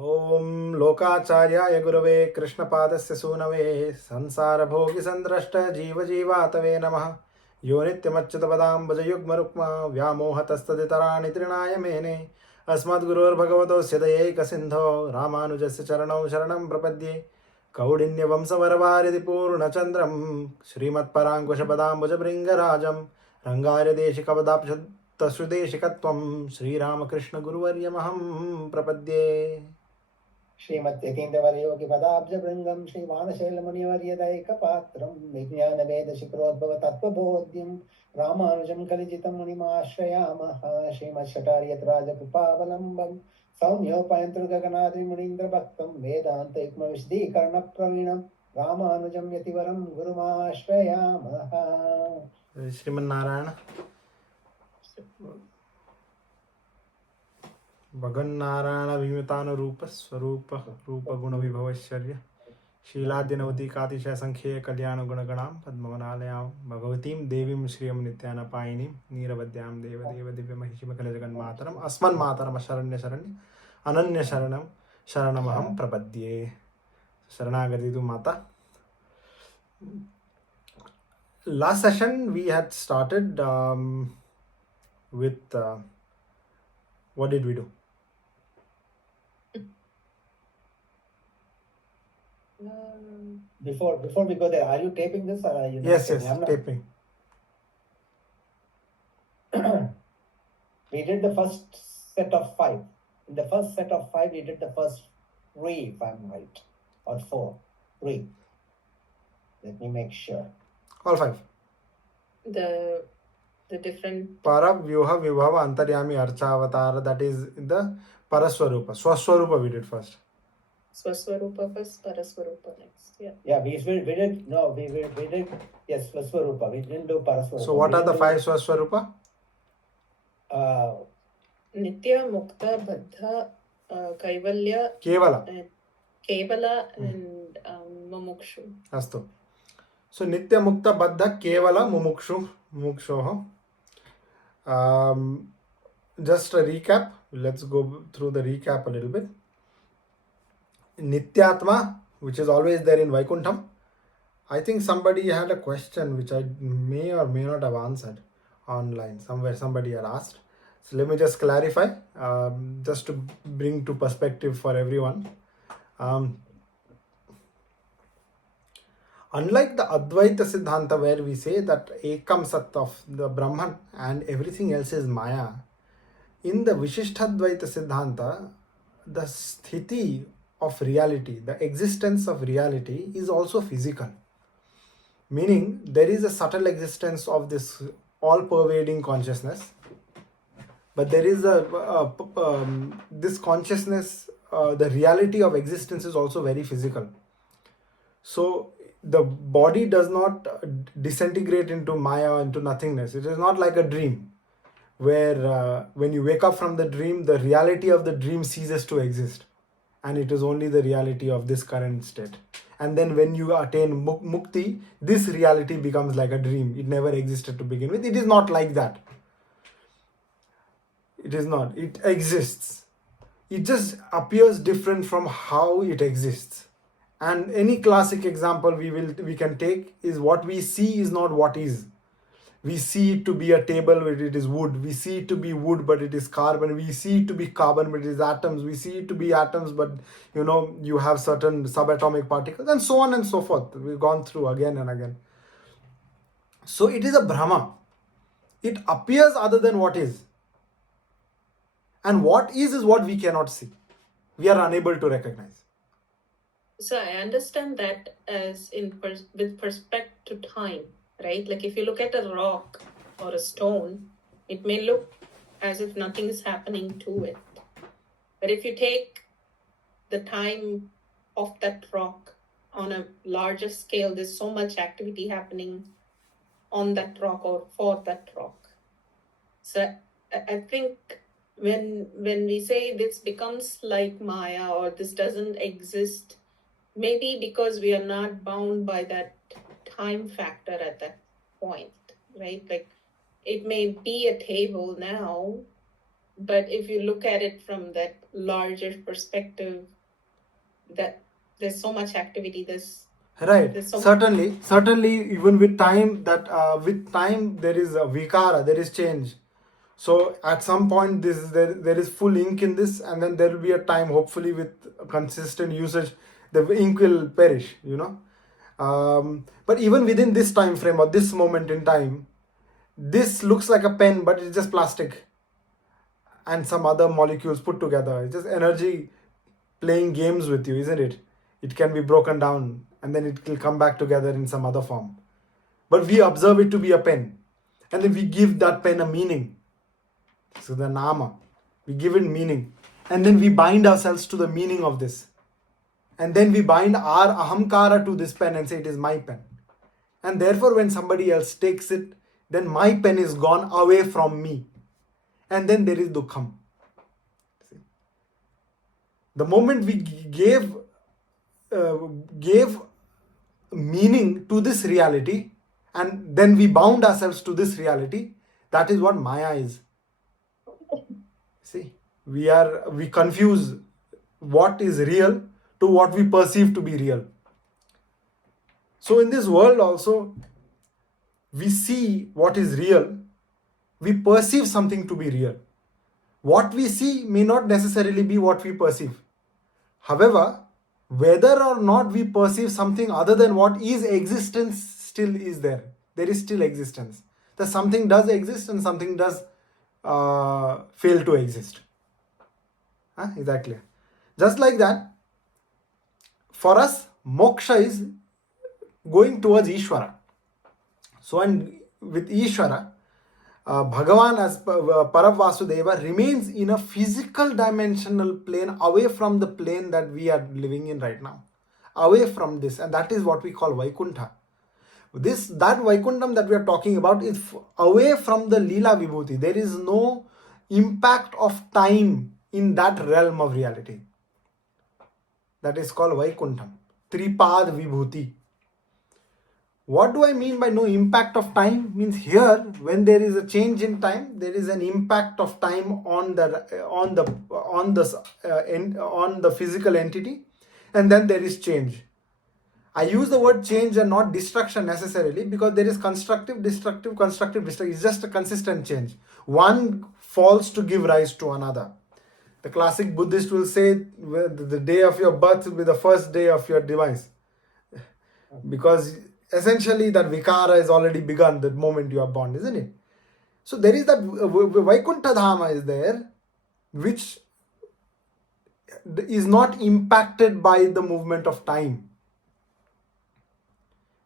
Om Lokacharya Gurave Krishnapadasya Sunave Sansara Sandrashta Jiva Jivatave Namaha Yonityamachyatapadam Bhajayugma Rukma Vyamohatastaditarani Trinaya Mene Asmad Gurur Bhagavato Siddhayeka Sindho Ramanujasya Charanam Sharanam Prapadye Kaudinya Vamsavarvaridi Purna Chandram Srimat Parankushapadam Bhajabringarajam Rangarya Deshikavadapsha Tasudeshikatvam Sri Ramakrishna Guruvaryamaham Prapadye श्रीमत्यतीन्द्रवर्योगि पदाब्जभृङ्गं श्रीवाणशैलमुनिवर्यदैकपात्रं विज्ञानवेदशिखरोद्भव तत्त्वबोध्यं Ramanujan कलिजितं मुनिमाश्रयामः श्रीमत्षटार्यत्राजकृपावलम्बं सौम्योपयन्तृगगनाद्रिमुनीन्द्रभक्तं वेदान्तयुग्मविशदीकरणप्रवीणं Ramanujan यतिवरं गुरुमाश्रयामः. Sriman Narayana भगन्नारायण विमितानुरूप स्वरूप रूप गुण विभवैश्वर्य शीलाद्यनवतिकातिशय संख्ये कल्याण गुणगणां पद्मवनालयां भगवतीं देवीं श्रियं नित्यानपायिनीं नीरवद्यां देवदेव दिव्यमहिषिमखिलजगन्मातरम् अस्मन्मातरम् शरण्य शरण्य अनन्य शरणं शरणमहं प्रपद्ये. शरणागति to Mata. Last session we had started with what did we do? Before we go there, are you taping this or are you not? Yes, taping. We did the first set of 5. In the first set of 5, we did the first 3, if I'm right, or 4. 3. Let me make sure. All 5. The different Para, Vyuha, Vibhava, Antaryami, Archa, Avatar, that is the Paraswarupa. Swaswarupa we did first. Swaswarupa first, Paraswarupa next. Yeah, we did, no, we did, yes, Swaswarupa. We didn't do Paraswarupa. So what are the 5 Swaswarupa? Nitya, Mukta, Baddha, Kaivalya, Kevala. Kevala and Mumukshu. Astu. So Nitya, Mukta, Baddha, Kevala, Mumukshu. Mumukshoha. Just a recap. Let's go through the recap a little bit. Nityatma, which is always there in Vaikuntham. I think somebody had a question which I may or may not have answered online. Somewhere somebody had asked. So let me just clarify, just to bring to perspective for everyone. Unlike the Advaita Siddhanta where we say that Ekam Sat of the Brahman and everything else is Maya, in the Vishishtadvaita Siddhanta, the sthiti of reality, the existence of reality is also physical. Meaning there is a subtle existence of this all-pervading consciousness, but there is this consciousness, the reality of existence is also very physical. So the body does not disintegrate into Maya, into nothingness. It is not like a dream where when you wake up from the dream, the reality of the dream ceases to exist. And it is only the reality of this current state. And then when you attain mukti, this reality becomes like a dream. It never existed to begin with. It is not like that. It is not. It exists. It just appears different from how it exists. And any classic example we can take is what we see is not what is. We see it to be a table, but it is wood. We see it to be wood, but it is carbon. We see it to be carbon, but it is atoms. We see it to be atoms, but you have certain subatomic particles, and so on and so forth. We've gone through again and again. So it is a Brahma. It appears other than what is. And what is what we cannot see. We are unable to recognize. So I understand that as with respect to time, right? Like if you look at a rock or a stone, it may look as if nothing is happening to it. But if you take the time of that rock on a larger scale, there's so much activity happening on that rock or for that rock. So I think when we say this becomes like Maya or this doesn't exist, maybe because we are not bound by that time factor at that point, right? Like it may be a table now, But if you look at it from that larger perspective, that there's so much activity, Right. there's so Certainly, even with time, with time there is a vikara, there is change. So at some point, there is full ink in this, and then there will be a time, hopefully, with consistent usage, the ink will perish. But even within this time frame or this moment in time, this looks like a pen, but it's just plastic and some other molecules put together. It's just energy playing games with you, isn't it? It can be broken down and then it will come back together in some other form. But we observe it to be a pen, and then we give that pen a meaning. So the nama, we give it meaning, and then we bind ourselves to the meaning of this. And then we bind our ahamkara to this pen and say it is my pen. And therefore, when somebody else takes it, then my pen is gone away from me. And then there is dukkham. The moment we gave meaning to this reality, and then we bound ourselves to this reality, that is what Maya is. See, we confuse what is real to what we perceive to be real. So in this world also, we see what is real, we perceive something to be real. What we see may not necessarily be what we perceive. However, whether or not we perceive something other than what is existence still is there. There is still existence. That something does exist and something does fail to exist. Is that clear? Just like that, for us, moksha is going towards Ishwara. So, and with Ishwara, Bhagavan as Paravasudeva remains in a physical dimensional plane away from the plane that we are living in right now. Away from this, and that is what we call Vaikuntha. That Vaikuntham that we are talking about is away from the Leela Vibhuti. There is no impact of time in that realm of reality. That is called Vaikuntham. Tripad Vibhuti. What do I mean by no impact of time? Means here, when there is a change in time, there is an impact of time on the physical entity, and then there is change. I use the word change and not destruction necessarily, because there is constructive, destructive, constructive, destructive. It's just a consistent change. One falls to give rise to another. The classic Buddhist will say the day of your birth will be the first day of your demise, because essentially that vikara is already begun the moment you are born, isn't it? So there is that Vaikuntha Dhama is there, which is not impacted by the movement of time.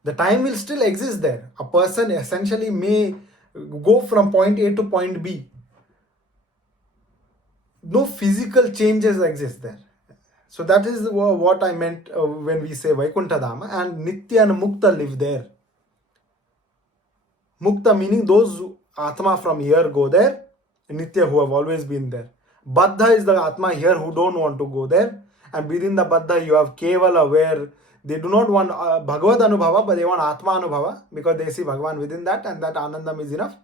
The time will still exist there. A person essentially may go from point A to point B. No physical changes exist there. So that is what I meant when we say Vaikuntha Dhama, and Nitya and Mukta live there. Mukta meaning those Atma from here go there, and Nitya who have always been there. Baddha is the Atma here who don't want to go there, and within the Baddha you have Kevala where they do not want Bhagavad Anubhava, but they want Atma Anubhava because they see Bhagavan within that, and that Anandam is enough.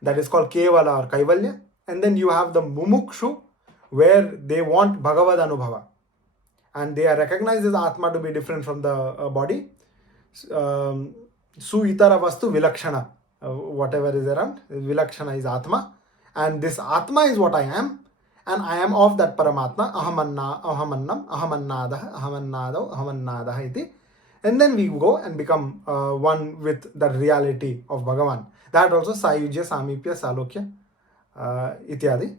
That is called Kevala or Kaivalya. And then you have the Mumukshu where they want Bhagavad Anubhava, and they are recognized as Atma to be different from the body. Su itara vastu vilakshana, whatever is around, vilakshana is Atma, and this Atma is what I am, and I am of that Paramatma, ahamannam, ahamannadah, ahamannado, ahamannadah iti. And then we go and become one with the reality of Bhagavan. That also Sayujya, Samipya, Salokya, ityadi.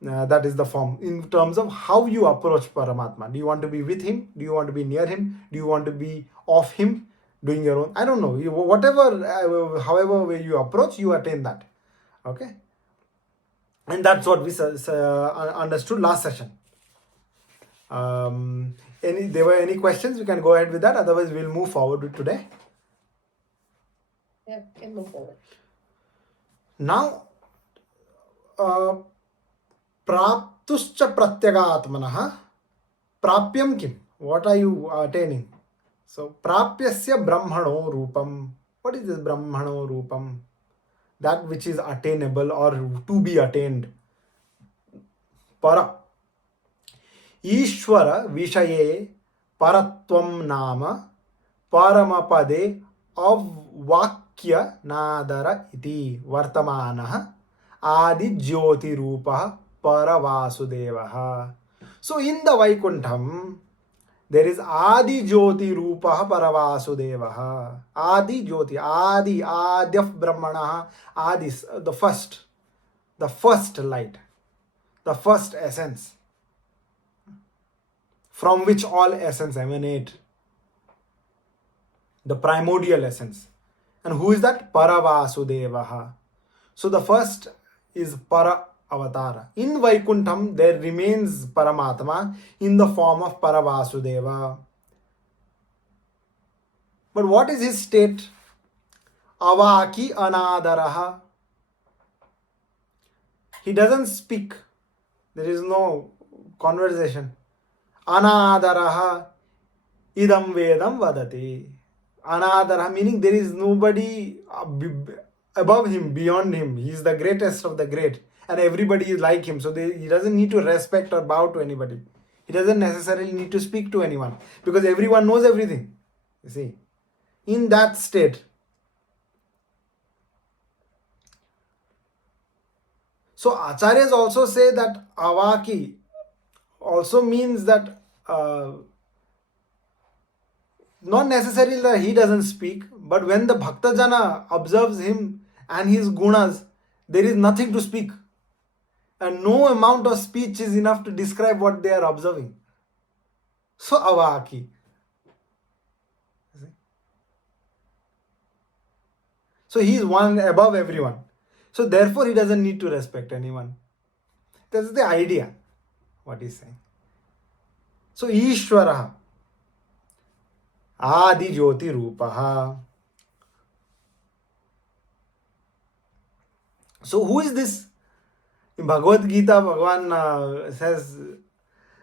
That is the form in terms of how you approach Paramatma. Do you want to be with him? Do you want to be near him? Do you want to be of him? Doing your own? I don't know. Whatever, however way you approach, you attain that. Okay? And that's what we understood last session. There were any questions? We can go ahead with that. Otherwise, we'll move forward with today. Yeah, can move forward. Now, Praptuscha Pratyagatmanaha Prapyam Kim. What are you attaining? So, Prapyasya Brahmano Rupam. What is this Brahmano Rupam? That which is attainable or to be attained. para. ईश्वर विषये परत्वं नाम परमपदे अवाक्य नादर इति वर्तमानः आदिज्योतिरूपः परवासुदेवः. So in the Vaikuntham there is Adi Jyoti Rupa Paravasudevaha. Adi Jyoti, Adi, Adyaf Brahmana, Adi, the first light, the first essence from which all essence emanate, the primordial essence. And who is that? Paravasudevaha. So the first is Para Avatara. In Vaikuntham there remains Paramatma in the form of Paravasudeva. But what is his state? Avaki Anadaraha. He doesn't speak. There is no conversation. Anadaraha idam vedam vadati. Anadaraha meaning there is nobody above him, beyond him. He is the greatest of the great. And everybody is like him. So he doesn't need to respect or bow to anybody. He doesn't necessarily need to speak to anyone. Because everyone knows everything. You see. In that state. So Acharyas also say that Avaki also means that not necessarily that he doesn't speak, but when the Bhaktajana observes him and his gunas, there is nothing to speak. And no amount of speech is enough to describe what they are observing. So Avaki. So he is one above everyone. So therefore he doesn't need to respect anyone. That's the idea, what he's saying. So Ishwara, Adi Jyoti Rupaha. So who is this? In Bhagavad Gita, Bhagavan says,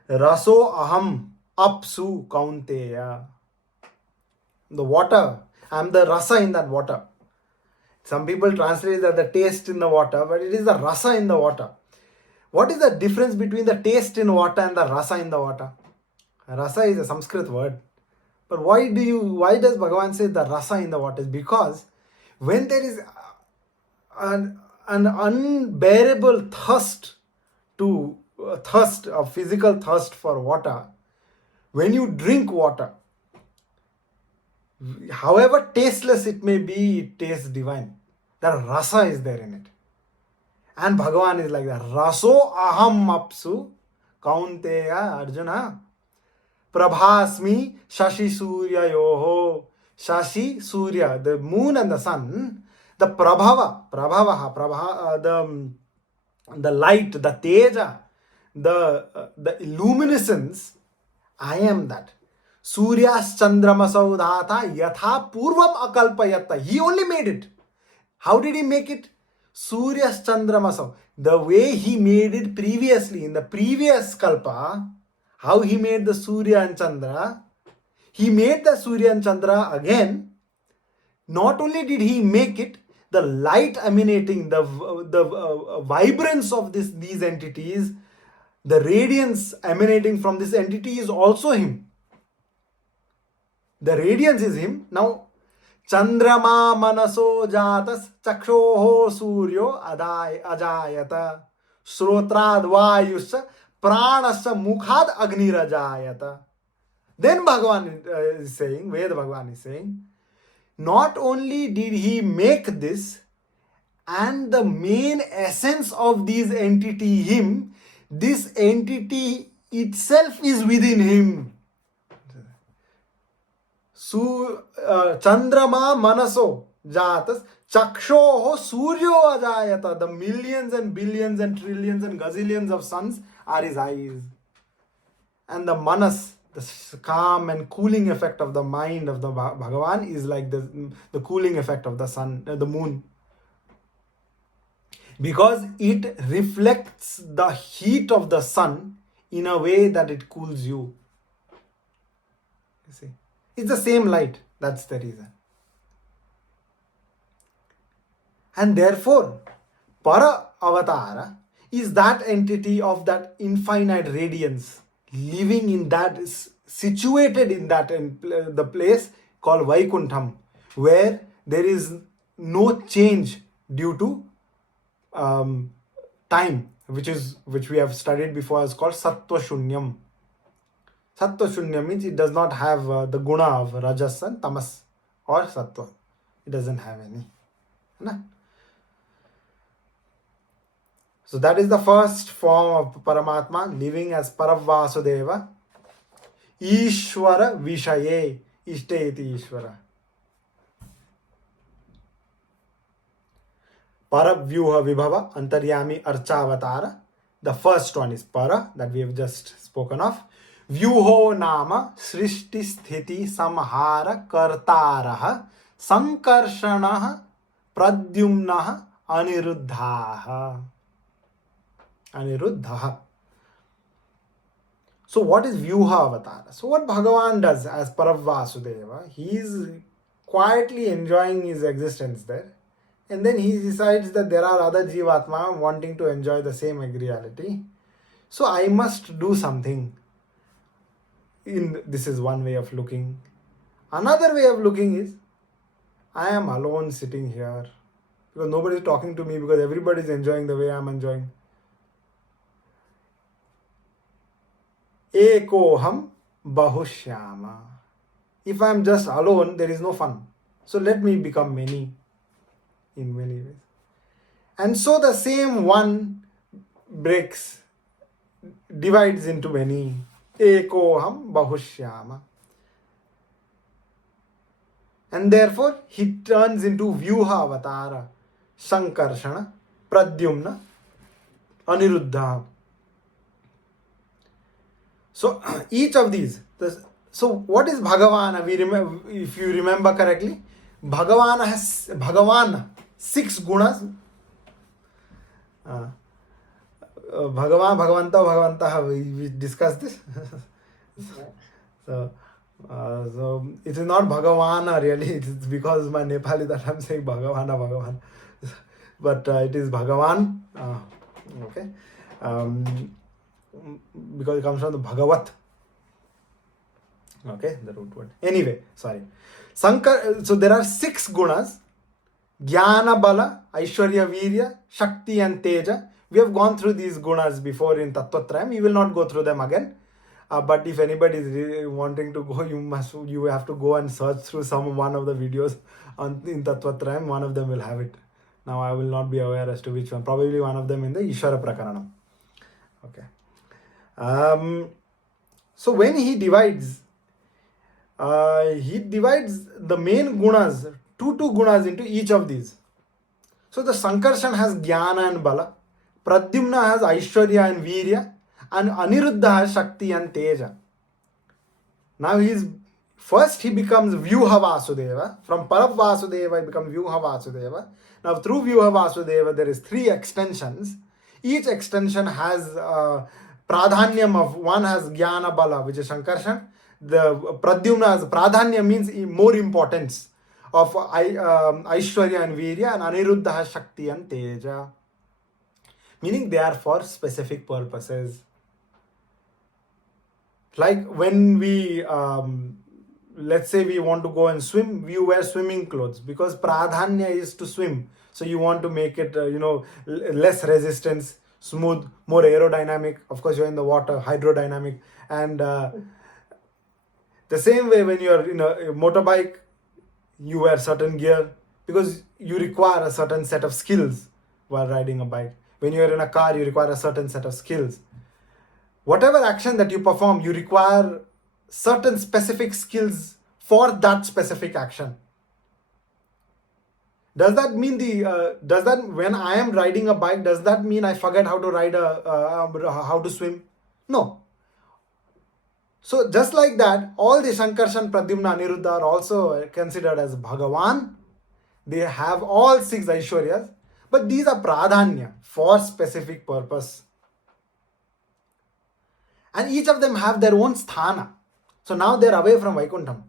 Raso Aham Apsu Kaunteya. The water. I am the rasa in that water. Some people translate that the taste in the water, but it is the rasa in the water. What is the difference between the taste in water and the rasa in the water? Rasa is a Sanskrit word. But why does Bhagavan say the rasa in the water? Because when there is an unbearable thirst, a physical thirst for water, when you drink water, however tasteless it may be, it tastes divine. The rasa is there in it. And Bhagavan is like that. Raso aham apsu kaunteya Arjuna. Prabhasmi shashi surya yoho. Shashi surya, the moon and the sun. The the light, the teja, the luminescence. I am that. Suryas chandramasau yatha purvam akalpayata. He only made it. How did he make it? Suryas chandramasau. The way he made it previously, in the previous kalpa, how he made the Surya and Chandra, he made the Surya and Chandra again. Not only did he make it, the light emanating, the vibrance of these entities, the radiance emanating from this entity is also him. The radiance is him. Now, Chandrama manaso jatas chakshoho suryo ajayata srotrad vayusya pranasya mukhad agnirajayata. Then Bhagavan is saying, Veda Bhagavan is saying, not only did he make this, and the main essence of this entity, him, this entity itself is within him. Chandrama manaso jatas chakshoho suryo ajayata. The millions and billions and trillions and gazillions of suns are his eyes. And the manas, the calm and cooling effect of the mind of the Bhagavan is like the cooling effect of the sun, the moon. Because it reflects the heat of the sun in a way that it cools you. You see, it's the same light. That's the reason. And therefore, Para Avatara is that entity of that infinite radiance, living in that, situated in that, the place called Vaikuntham, where there is no change due to time, which we have studied before, is called Sattva Shunyam. Sattva Shunya means it does not have the guna of Rajas and Tamas or Sattva. It doesn't have any. Na? So that is the first form of Paramatma, living as Paravasudeva. Ishwara Vishaye, Ishte iti Ishwara. Paravyuha Vibhava, Antaryami Archavatara. The first one is Para, that we have just spoken of. Vyuho Nama, Srishti Sthiti Samhara Kartaraha, Sankarshanaha, Pradyumnaha, Aniruddhaha. Aniruddhaha. So what is Vyuha Avatara? So what Bhagavan does as Paravasudeva, he is quietly enjoying his existence there. And then he decides that there are other Jivatma wanting to enjoy the same reality. So I must do something. This is one way of looking. Another way of looking is, I am alone sitting here. Because nobody is talking to me, because everybody is enjoying the way I am enjoying. Ekoham bahushyama. If I am just alone, there is no fun. So let me become many. In many ways. And so the same one divides into many. Ekoham bahushyama. And therefore he turns into Vyuha Avatara, Sankarshana, Pradyumna, Aniruddha. So each of these. So what is Bhagavan? If you remember correctly, Bhagavan has 6 gunas. Bhagavan, Bhagavanta, Bhagavanta, we discussed this. So it is not Bhagavana really, it is because my Nepali that I am saying Bhagavana, Bhagavan. But it is Bhagavan, okay, because it comes from the Bhagavat. Okay, the root word. Anyway, sorry. So there are 6 gunas. Jnana Bala, Aishwarya Virya, Shakti and Teja. We have gone through these gunas before in Tattvatrayam. We will not go through them again. But if anybody is really wanting to go, you have to go and search through one of the videos in Tattvatrayam. One of them will have it. Now I will not be aware as to which one. Probably one of them in the Ishwara Prakaranam. Okay. So when he divides the main gunas, two gunas into each of these. So the Sankarshan has Jnana and Bala, Pradyumna has Aishwarya and Virya, and Aniruddha has Shakti and Teja. Now he becomes Vyuha Vasudeva. From Parav Vasudeva he becomes Vyuha Vasudeva. Now through Vyuha Vasudeva there is 3 extensions. Each extension has Pradhanyam of, one has Jnana Bala, which is Sankarshan. The Pradyumna has Pradhanya, means more importance, of Aishwarya and Virya, and Aniruddha has Shakti and Teja. Meaning they are for specific purposes. Like when we, let's say we want to go and swim, we wear swimming clothes because Pradhanya is to swim. So you want to make it, less resistance, smooth, more aerodynamic. Of course, you're in the water, hydrodynamic. And the same way when you're in a motorbike, you wear certain gear because you require a certain set of skills while riding a bike. When you're in a car, you require a certain set of skills. Whatever action that you perform, you require certain specific skills for that specific action. Does that mean when I am riding a bike, does that mean I forget how to how to swim? No. So just like that, all the Sankarshan, Pradyumna, Aniruddha are also considered as Bhagavan. They have all 6 Aishwaryas, but these are Pradhanya for specific purpose. And each of them have their own sthana. So now they are away from Vaikuntham.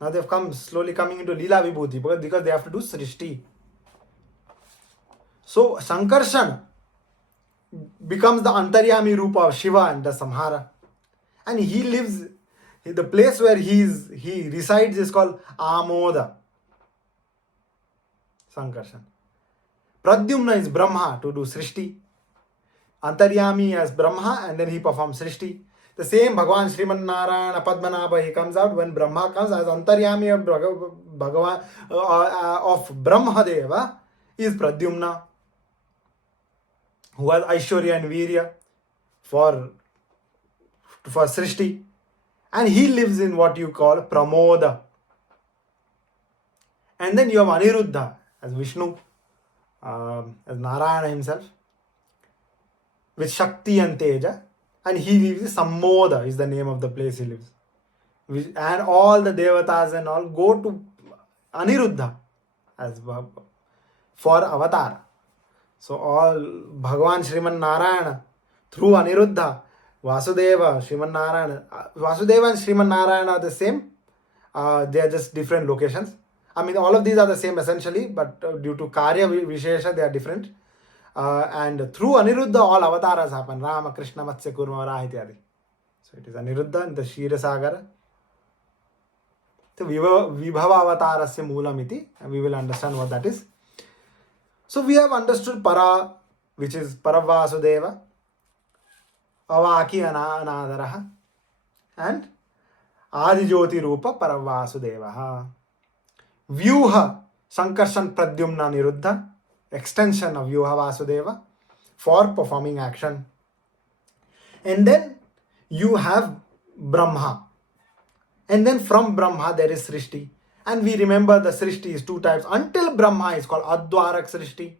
Now they have slowly coming into Leela Vibhuti because they have to do Srishti. So Sankarshan becomes the Antaryami Rupa of Shiva and the Samhara. And he lives, the place where he resides is called Amoda. Sankarshan. Pradyumna is Brahma to do Srishti. Antaryami as Brahma, and then he performs Srishti. The same Bhagavan Sriman Narayana Padmanabha, he comes out when Brahma comes as Antaryami of Bhagavan of Brahmadeva is Pradyumna, who has Aishwarya and Virya for Srishti. And he lives in what you call Pramoda. And then you have Aniruddha as Vishnu, as Narayana himself, with Shakti and Teja. And he lives, Sammoda is the name of the place he lives. And all the Devatas and all go to Aniruddha as for avatar. So all Bhagavan Sriman Narayana through Aniruddha, Vasudeva, Sriman Narayana. Vasudeva and Sriman Narayana are the same. They are just different locations. I mean, all of these are the same essentially, but due to Karya Vishesha, they are different. And through Aniruddha, all avatars happen. Rama, Krishna, Matsya, Kurma, Varaha, ityadi. So it is Aniruddha in the Shira Sagara. So Vibhava avatarasya moolam iti, and we will understand what that is. So we have understood Para, which is Paravasudeva, Avaki Anadaraha, and Adijyoti Rupa Paravasudeva. Vyuha, Sankarshan Pradyumna Niruddha, extension of Vyuha Vasudeva for performing action. And then you have Brahma. And then from Brahma there is Srishti. And we remember the Srishti is two types. Until Brahma is called Adwarak Srishti.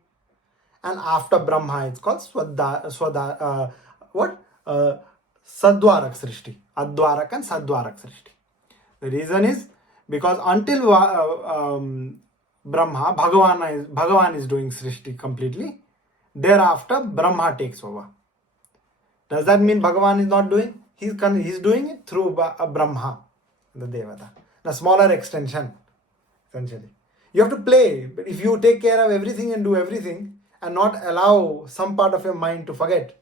And after Brahma it's called Sadwarak Srishti. Adwarak and Sadwarak Srishti. The reason is because until Brahma, Bhagavan is doing Srishti completely. Thereafter, Brahma takes over. Does that mean Bhagavan is not doing? He's doing it through Brahma, the Devata. The smaller extension, essentially. You have to play. But if you take care of everything and do everything and not allow some part of your mind to forget,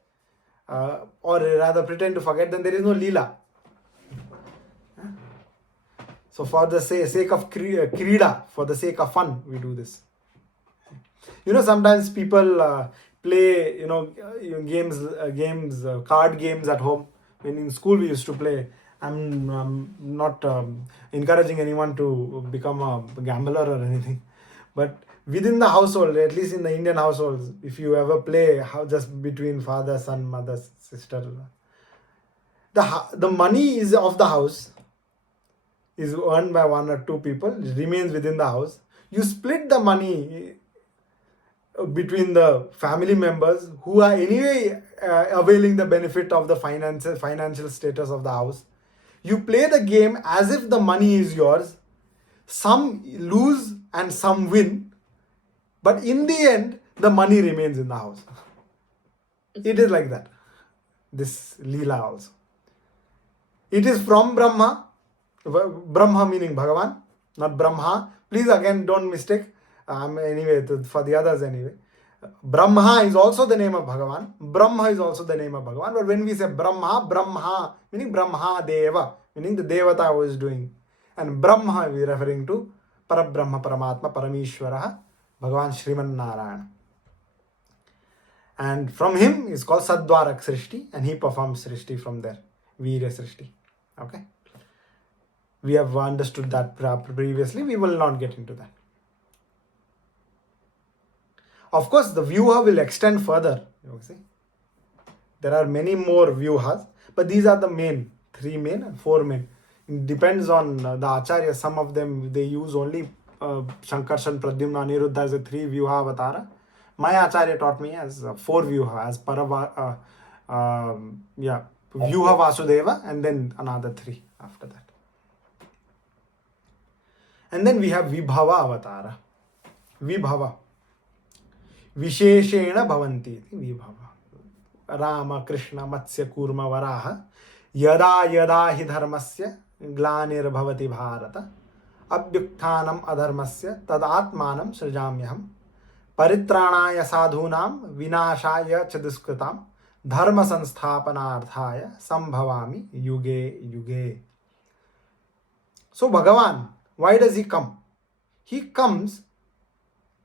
or rather pretend to forget, then there is no Leela. So for the sake of Krida, for the sake of fun, we do this. Sometimes people play, games, card games at home. When in school we used to play. I'm not encouraging anyone to become a gambler or anything. But within the household, at least in the Indian households, if you ever play just between father, son, mother, sister, the money is of the house, is earned by one or two people, it remains within the house. You split the money between the family members who are anyway availing the benefit of the financial status of the house. You play the game as if the money is yours. Some lose and some win. But in the end, the money remains in the house. It is like that. This Leela also. It is from Brahma. Brahma meaning Bhagavan, not Brahma. Please again don't mistake. Anyway, for the others anyway. Brahma is also the name of Bhagavan. Brahma is also the name of Bhagavan. But when we say Brahma meaning Brahma Deva, meaning the Devata who is doing. And Brahma we are referring to Parabrahma, Paramatma, Paramishwara, Bhagavan Sriman Narayana. And from him is called Sadwarak Srishti, and he performs Srishti from there. Virya Srishti. Okay. We have understood that previously. We will not get into that. Of course, the Vyuha will extend further. You see, there are many more Vyuhas, but these are the main, 3 main and 4 main. It depends on the Acharya. Some of them, they use only Sankarshan, Pradyumna, Aniruddha as a 3 Vyuha avatara. My Acharya taught me as 4 Vyuha, as Vyuha Vasudeva, and then another 3 after that. And then we have Vibhava avatara. Vibhava. Visheshena bhavanti. Vibhava. Rama, Krishna, Matsya, Kurma, Varaha. Yada yada hi dharmasya glanir bhavati bharata. Abhyukthanam adharmasya tad atmanam srijamyaham. परित्राणाय साधूनां विनाशाय च दुष्कृतां धर्म संस्थापनार्थाय संभवामि युगे युगे. So Bhagavan, why does he come? He comes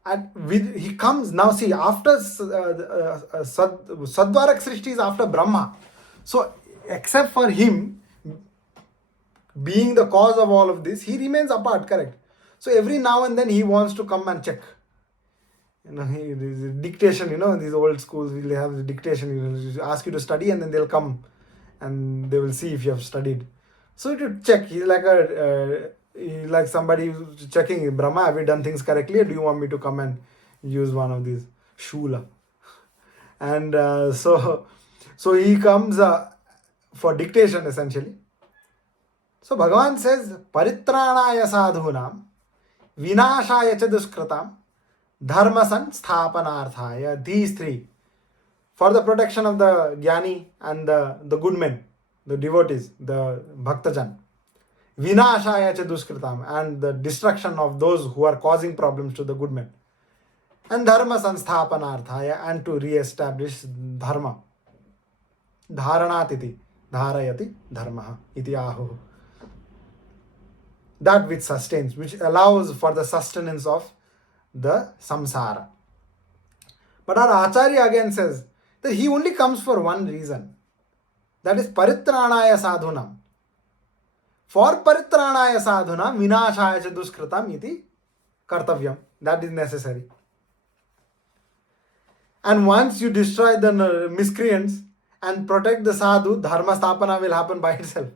now. See, after Sadvarak Srishti is after Brahma. So except for him being the cause of all of this, he remains apart, correct? So every now and then he wants to come and check. Dictation, these old schools will have the dictation. Ask you to study and then they'll come and they will see if you have studied. So to check, he's like somebody who's checking, Brahma, have you done things correctly, or do you want me to come and use one of these shula? And so he comes for dictation essentially. So Bhagavan says, Paritranaya sadhunam vinashaya cha duskritam dharma sansthapanarthaya. These three, for the protection of the jnani and the good men, the devotees, the bhaktajan. Vinashaya cha duskritam, and the destruction of those who are causing problems to the good men. And dharma sansthapanarthaya, and to re-establish dharma. Dharanatiti, dharayati dharmaha iti ahu. That which sustains, which allows for the sustenance of the samsara. But our Acharya again says that he only comes for one reason. That is paritranaya sadhunam. For paritranaya sadhunam vinashaya cha duskritam iti kartavyam. That is necessary. And once you destroy the miscreants and protect the sadhu, dharma sthapana will happen by itself.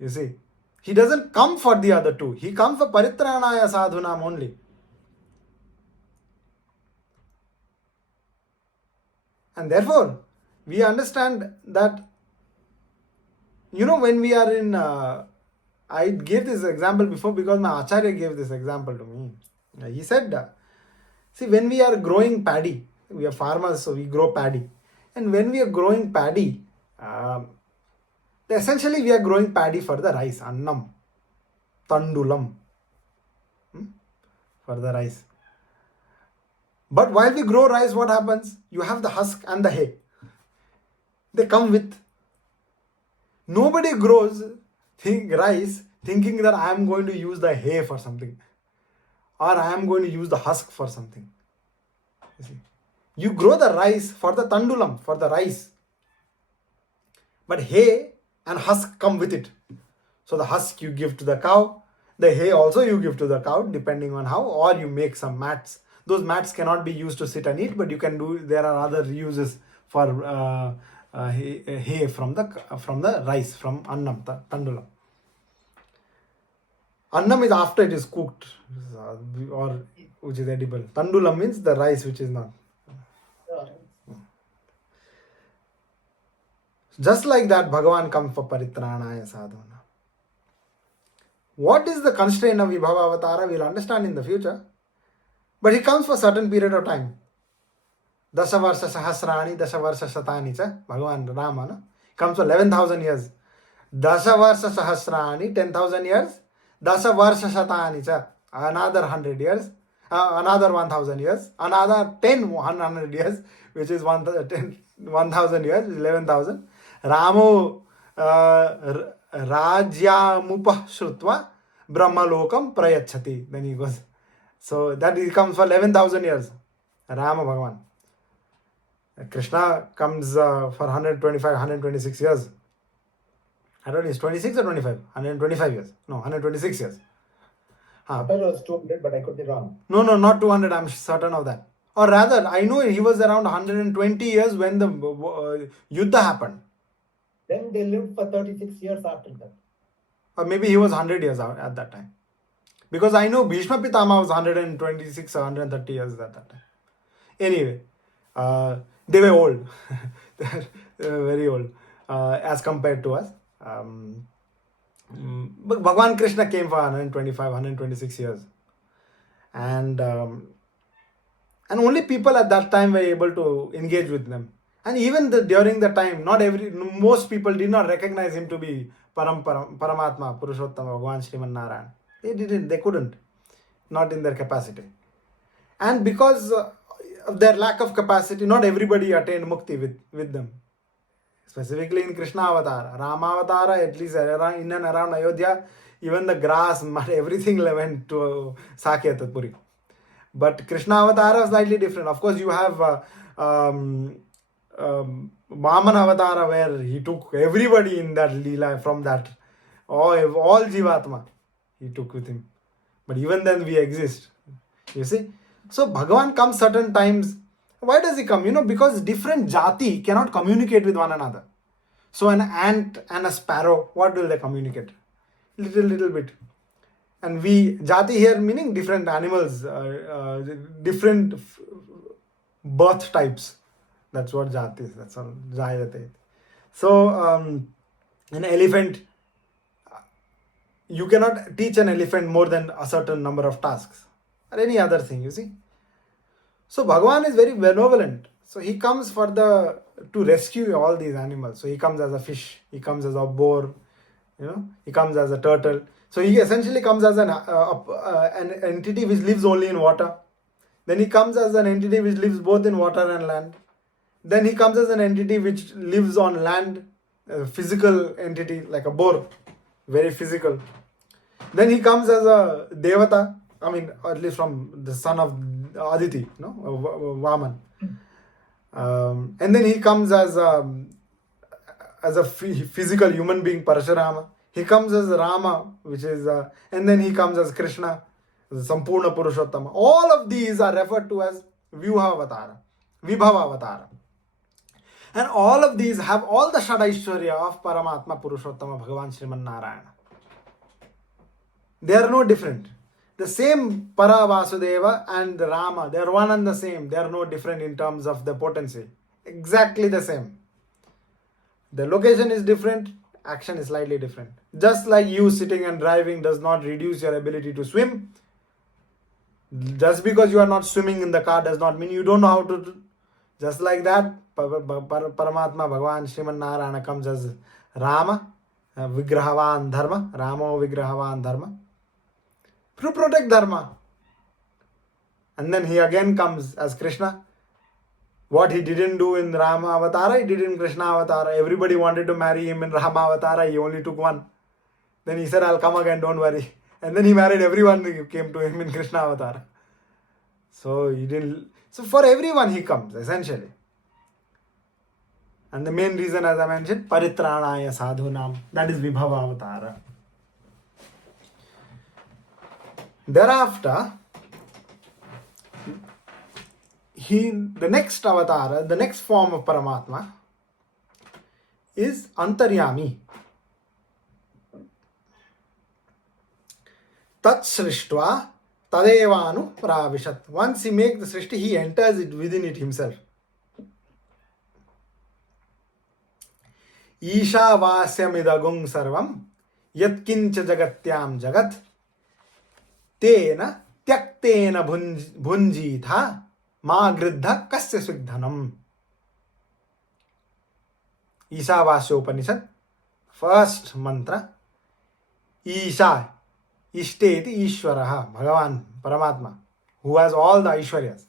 You see, he doesn't come for the other two. He comes for paritranaya sadhunam only. And therefore, we understand that, when we are in, I gave this example before because my Acharya gave this example to me. He said, see, when we are growing paddy, we are farmers, so we grow paddy. And when we are growing paddy, essentially we are growing paddy for the rice, annam, tandulam, for the rice. But while we grow rice, what happens? You have the husk and the hay. They come with. Nobody grows rice thinking that I am going to use the hay for something, or I am going to use the husk for something. You see, you grow the rice for the tandulam, for the rice. But hay and husk come with it. So the husk you give to the cow, the hay also you give to the cow, depending on how, or you make some mats. Those mats cannot be used to sit and eat, but you can do, there are other uses for hay from the rice, from annam, tandulam. Annam is after it is cooked, or which is edible. Tandulam means the rice which is not. Just like that, Bhagavan comes for paritranaya sadhuna. What is the constraint of Vibhava Avatara, we'll understand in the future. But he comes for a certain period of time. Dasavarsha Sahasrani, Dasavarsha Shatani cha, Bhagavan Rama, no? Comes for 11,000 years. Dasavarsha Sahasrani, 10,000 years. Dasavarsha Shatani cha, another 100 years. Another 1,000 years. Another 100 years, which is 1,000 years, 11,000. Ramo Rajya Mupah Shrutva Brahmalokam Prayachati. Then he goes. So that he comes for 11,000 years. Rama Bhagavan. Krishna comes for 125, 126 years. I don't know, it's 26 or 25? 125 years. No, 126 years. I thought it was 200, but I could be wrong. No, not 200. I'm certain of that. Or rather, I know he was around 120 years when the Yuddha happened. Then they lived for 36 years after that. Or maybe he was 100 years out at that time. Because I know Bhishma Pitama was 126 or 130 years at that time. Anyway, they were old. They were very old as compared to us. But Bhagwan Krishna came for 125, 126 years. And only people at that time were able to engage with them. And even during the time, most people did not recognize him to be Paramatma, Purushottama, Bhagwan Sriman Narayan. They couldn't. Not in their capacity. And because of their lack of capacity, not everybody attained mukti with them. Specifically in Krishna Avatar, Rama Avatar, at least in and around Ayodhya, even the grass, mud, everything went to Sakyat Puri. But Krishna Avatar is slightly different. Of course, you have Vaman Avatar, where he took everybody in that Leela from that, all Jivatma he took with him. But even then we exist, you see. So Bhagavan comes certain times. Why does he come? Because different jati cannot communicate with one another. So an ant and a sparrow, what will they communicate? Little bit. And jati here meaning different animals, different birth types. That's what jati is. That's all. Jayate. So an elephant, you cannot teach an elephant more than a certain number of tasks or any other thing, you see. So Bhagavan is very benevolent. So he comes to rescue all these animals. So he comes as a fish, he comes as a boar, he comes as a turtle. So he essentially comes as an entity which lives only in water. Then he comes as an entity which lives both in water and land. Then he comes as an entity which lives on land, a physical entity like a boar, very physical. Then he comes as a devata, at least from the son of Aditi, Vaman. And then he comes as a physical human being, Parashurama. He comes as Rama, which is, and then he comes as Krishna, Sampurna Purushottama. All of these are referred to as Vibhava Avatara. And all of these have all the Shadaishwarya of Paramatma Purushottama Bhagavan Sriman Narayana. They are no different. The same Para Vasudeva and Rama, they are one and the same. They are no different in terms of the potency. Exactly the same. The location is different, action is slightly different. Just like you sitting and driving does not reduce your ability to swim. Just because you are not swimming in the car does not mean you don't know how to do. Just like that, Paramatma Bhagavan Sriman Narayana comes as Rama, Vigrahavan Dharma, Ramo Vigrahavan Dharma, to protect Dharma. And then he again comes as Krishna. What he didn't do in Rama Avatara, he did in Krishna Avatara. Everybody wanted to marry him in Rama Avatara, he only took one. Then he said, I'll come again, don't worry. And then he married everyone who came to him in Krishna Avatara. So for everyone he comes, essentially. And the main reason, as I mentioned, Paritranaya Sadhunam, that is Vibhava Avatara. Thereafter, the next avatar, the next form of Paramatma is Antaryami. Tat Srishtva Tadevanu Pravishat. Once he makes the Srishti, he enters it within it himself. Isha Vasyamidagung Sarvam Yatkincha Jagatyam Jagat Tena Tyaktena Bhunjitha Ma Gridha Kasya Swigdhanam. Ishavasya Upanishad, first mantra. Isha, Ishteti Ishwaraha, Bhagavan, Paramatma, who has all the Aishwaryas.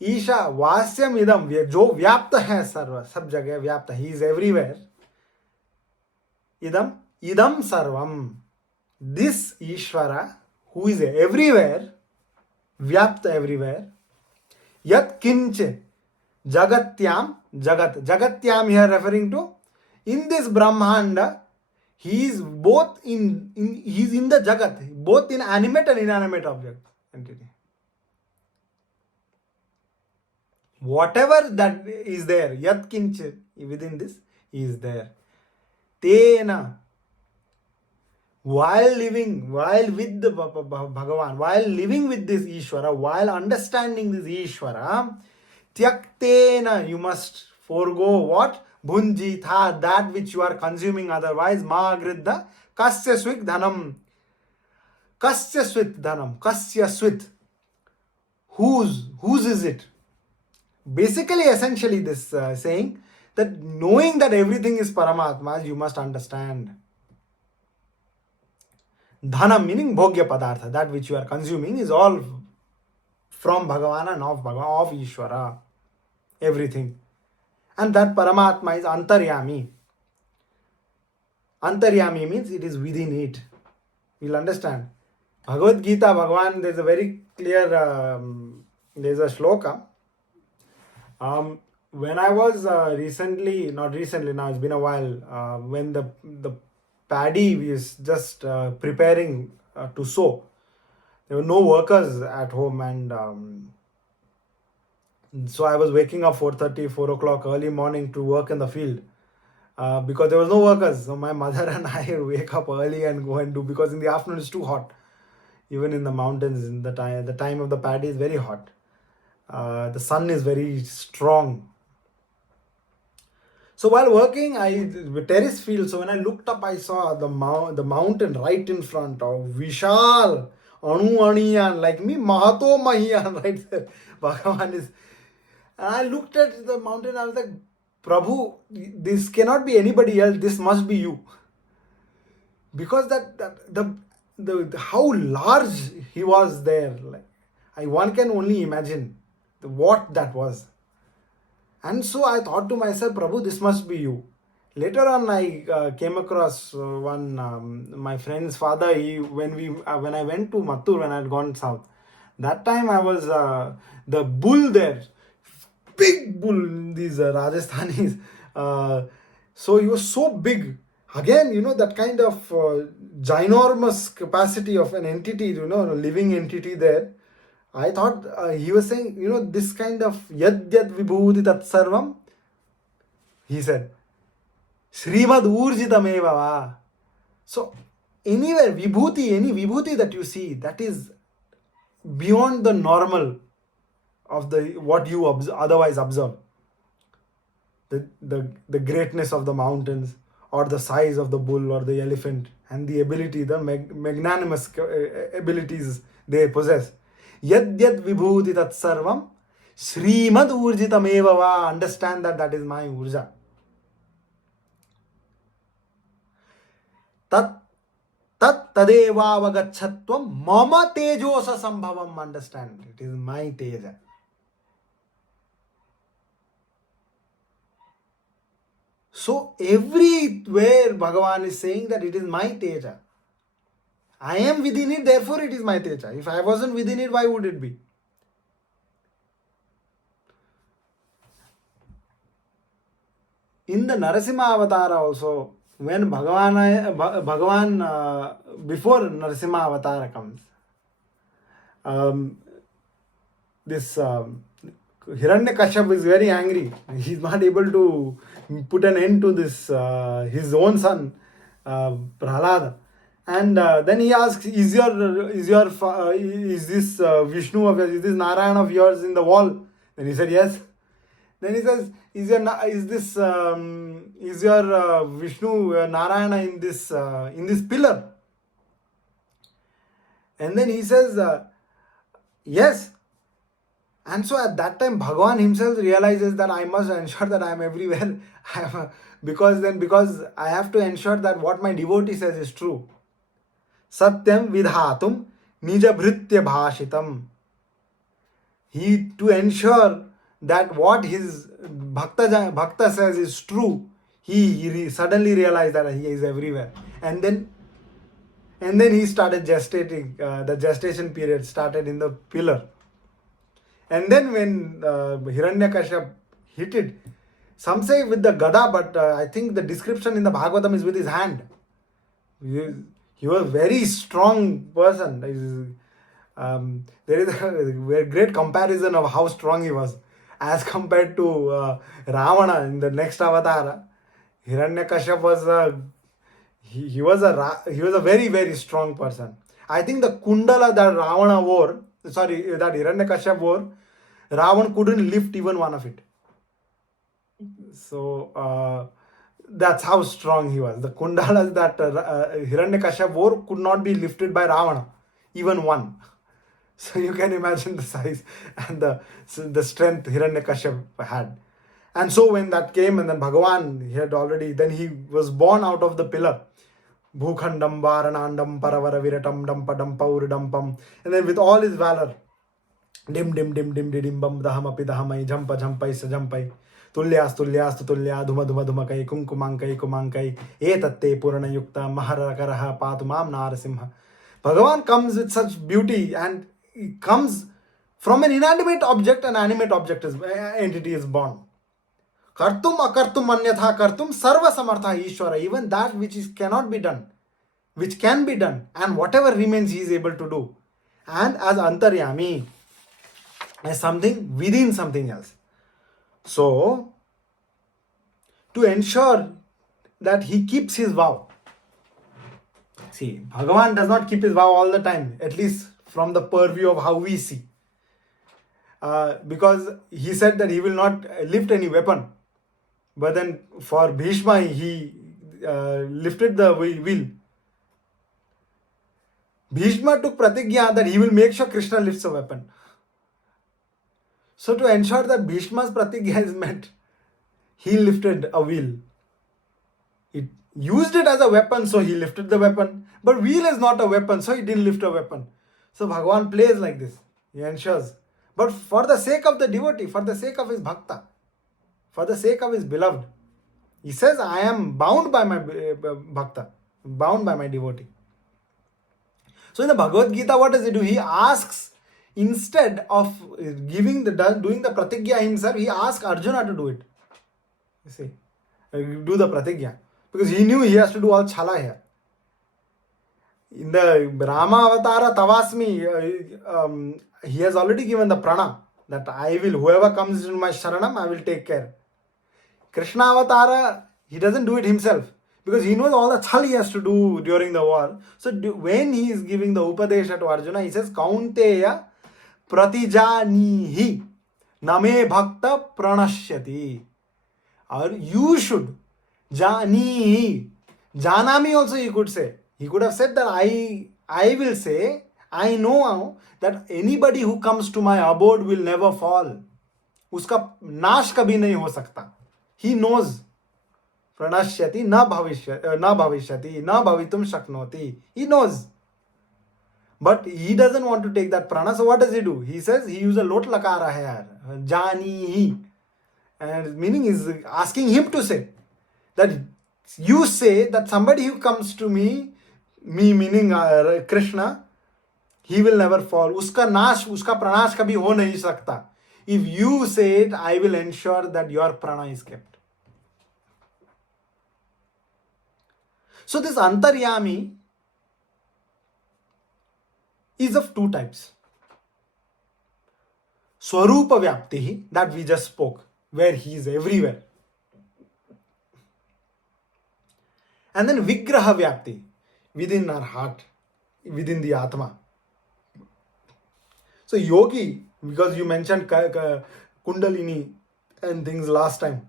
Isha Vasyam Idam, जो व्याप्त है सर्व, सब जगह व्याप्त, he is everywhere. Idam Sarvam. This Ishvara, who is everywhere, vyapta everywhere, yat kinche jagatyam jagat. Jagatyam here referring to, in this Brahmanda, he is both he's in the jagat, both in animate and inanimate object entity. Whatever that is there, yat kinche, within this, he is there. Tena, while with the Bhagavan, while living with this Ishvara, while understanding this Ishvara, Tyaktena, you must forego what? Bhunjitha, that which you are consuming otherwise. Ma Gridha, Kasya Swik Dhanam. Kasya Swit Dhanam. Kasya Swit. Whose is it? Basically, essentially, this saying that knowing that everything is Paramatma, you must understand. Dhanam meaning bhogya padartha, that which you are consuming is all from Bhagavan and of Bhagavan, of Ishwara, everything. And that Paramatma is Antaryami. Antaryami means it is within it. We'll understand. Bhagavad Gita, Bhagavan, there's a very clear, there's a shloka. When I was not recently, now it's been a while, when the paddy is just preparing to sow. There were no workers at home, and so I was waking up 4:30, 4 o'clock early morning to work in the field because there was no workers. So my mother and I wake up early and go and do, because in the afternoon it's too hot. Even in the mountains, in the time of the paddy is very hot. The sun is very strong. So while working, terrace field. So when I looked up, I saw the mountain right in front of Vishal, Anu Aniyan, like me, Mahato Mahiyan, right there. Bhagavan is. And I looked at the mountain, I was like, Prabhu, this cannot be anybody else, this must be you. Because the how large he was there, like one can only imagine what that was. And so I thought to myself, Prabhu, this must be you. Later on, I came across my friend's father. When I went to Mathur, when I had gone south, that time I was the bull there, big bull, these Rajasthanis. So he was so big. Again, that kind of ginormous capacity of an entity, living entity there. I thought he was saying, this kind of yad vibhuti tat sarvam. He said, Srimad urjitameva va. So, anywhere, any vibhuti that you see, that is beyond the normal of what you otherwise observe. The greatness of the mountains, or the size of the bull or the elephant, and the ability, the magnanimous abilities they possess. Yad vibhuti tat sarvam Srimad urjitameva va. Understand that is my urja. Tat tadeva avagachatvam mama tejosa sambhavam. Understand, it is my teja. So everywhere Bhagavan is saying that it is my teja. I am within it, therefore it is my teja. If I wasn't within it, why would it be? In the Narasimha Avatara also, when Bhagavan before Narasimha Avatara comes, this Hiranyakashipu is very angry. He is not able to put an end to this his own son Prahlada. And then he asks, is this Vishnu of yours, is this Narayana of yours in the wall? Then he said, yes. Then he says, is your Vishnu Narayana in this pillar? And then he says, yes. And so at that time, Bhagavan himself realizes that I must ensure that I am everywhere. Because I have to ensure that what my devotee says is true. Satyam vidhatum nijabhritya bhashitam. To ensure that what his bhakta says is true, he suddenly realized that he is everywhere. And then he started gestating. The gestation period started in the pillar. And then when Hiranyakashipu hit it, some say with the gada, but I think the description in the Bhagavatam is with his hand. He was a very strong person. There is a great comparison of how strong he was as compared to Ravana in the next avatar. Hiranyakashipu was a very, very strong person. I think the kundala that Hiranyakashipu wore, Ravan couldn't lift even one of it. So that's how strong he was. The kundalas that Hiranyakashipu wore could not be lifted by Ravana, even one. So you can imagine the size and the strength Hiranyakashipu had. And so when that came, and then Bhagavan, then he was born out of the pillar. Bhukhandam Varanandam Paravara Viratam Dampa Dampa Uridampam. And then with all his valor, Dim dim dim dim dim bam daham api dahamai jhampa jhampai sa jhampai तुल्यास्तुल्यास्तु तुल्या धुम धुम धुमकै कुंकुमांकै कुमांकै एतत्ते पूर्णयुक्ता महारकरः पातु मां नारसिंह. Bhagavan comes with such beauty and he comes from an inanimate object, an animate object is entity is born. Kartum akartum anyatha kartum sarva samartha Ishwara. Even that which is cannot be done, which can be done, and whatever remains he is able to do. And as Antaryami, as something within something else. So, to ensure that he keeps his vow. See, Bhagavan does not keep his vow all the time, at least from the purview of how we see. Because he said that he will not lift any weapon. But then for Bhishma, he lifted the wheel. Bhishma took pratigya that he will make sure Krishna lifts a weapon. So to ensure that Bhishma's pratigya is met, he lifted a wheel. It used it as a weapon, so he lifted the weapon. But wheel is not a weapon, so he didn't lift a weapon. So Bhagavan plays like this. He ensures. But for the sake of the devotee, for the sake of his bhakta, for the sake of his beloved, he says, I am bound by my bhakta, bound by my devotee. So in the Bhagavad Gita, what does he do? He asks, instead of doing the pratigya himself, he asks Arjuna to do it. You see, do the pratigya. Because he knew he has to do all chala here. In the Rama Avatara Tavasmi, he has already given the prana that I will, whoever comes in my sharanam, I will take care. Krishna Avatara, he doesn't do it himself because he knows all the chal he has to do during the war. So when he is giving the upadesha to Arjuna, he says, Kaunteya pratijanihi name bhakta pranashyati. Or you should. Janihi. Janami also he could say. He could have said that I will say, I know that anybody who comes to my abode will never fall. Uska nash kabhi nahi ho sakta. He knows. Pranashyati na bhavishyati na bhavitum shaknoti. He knows. But he doesn't want to take that prana. So what does he do? He says he uses a lot lakara here. Janihi. And meaning is asking him to say that you say that somebody who comes to me meaning Krishna, he will never fall. Uska pranash kabhi ho nahi sakta. If you say it, I will ensure that your prana is kept. So this Antaryami is of two types. Swarupa Vyaptihi, that we just spoke, where he is everywhere. And then Vigraha Vyapti, within our heart, within the Atma. So yogi, because you mentioned Kundalini and things last time,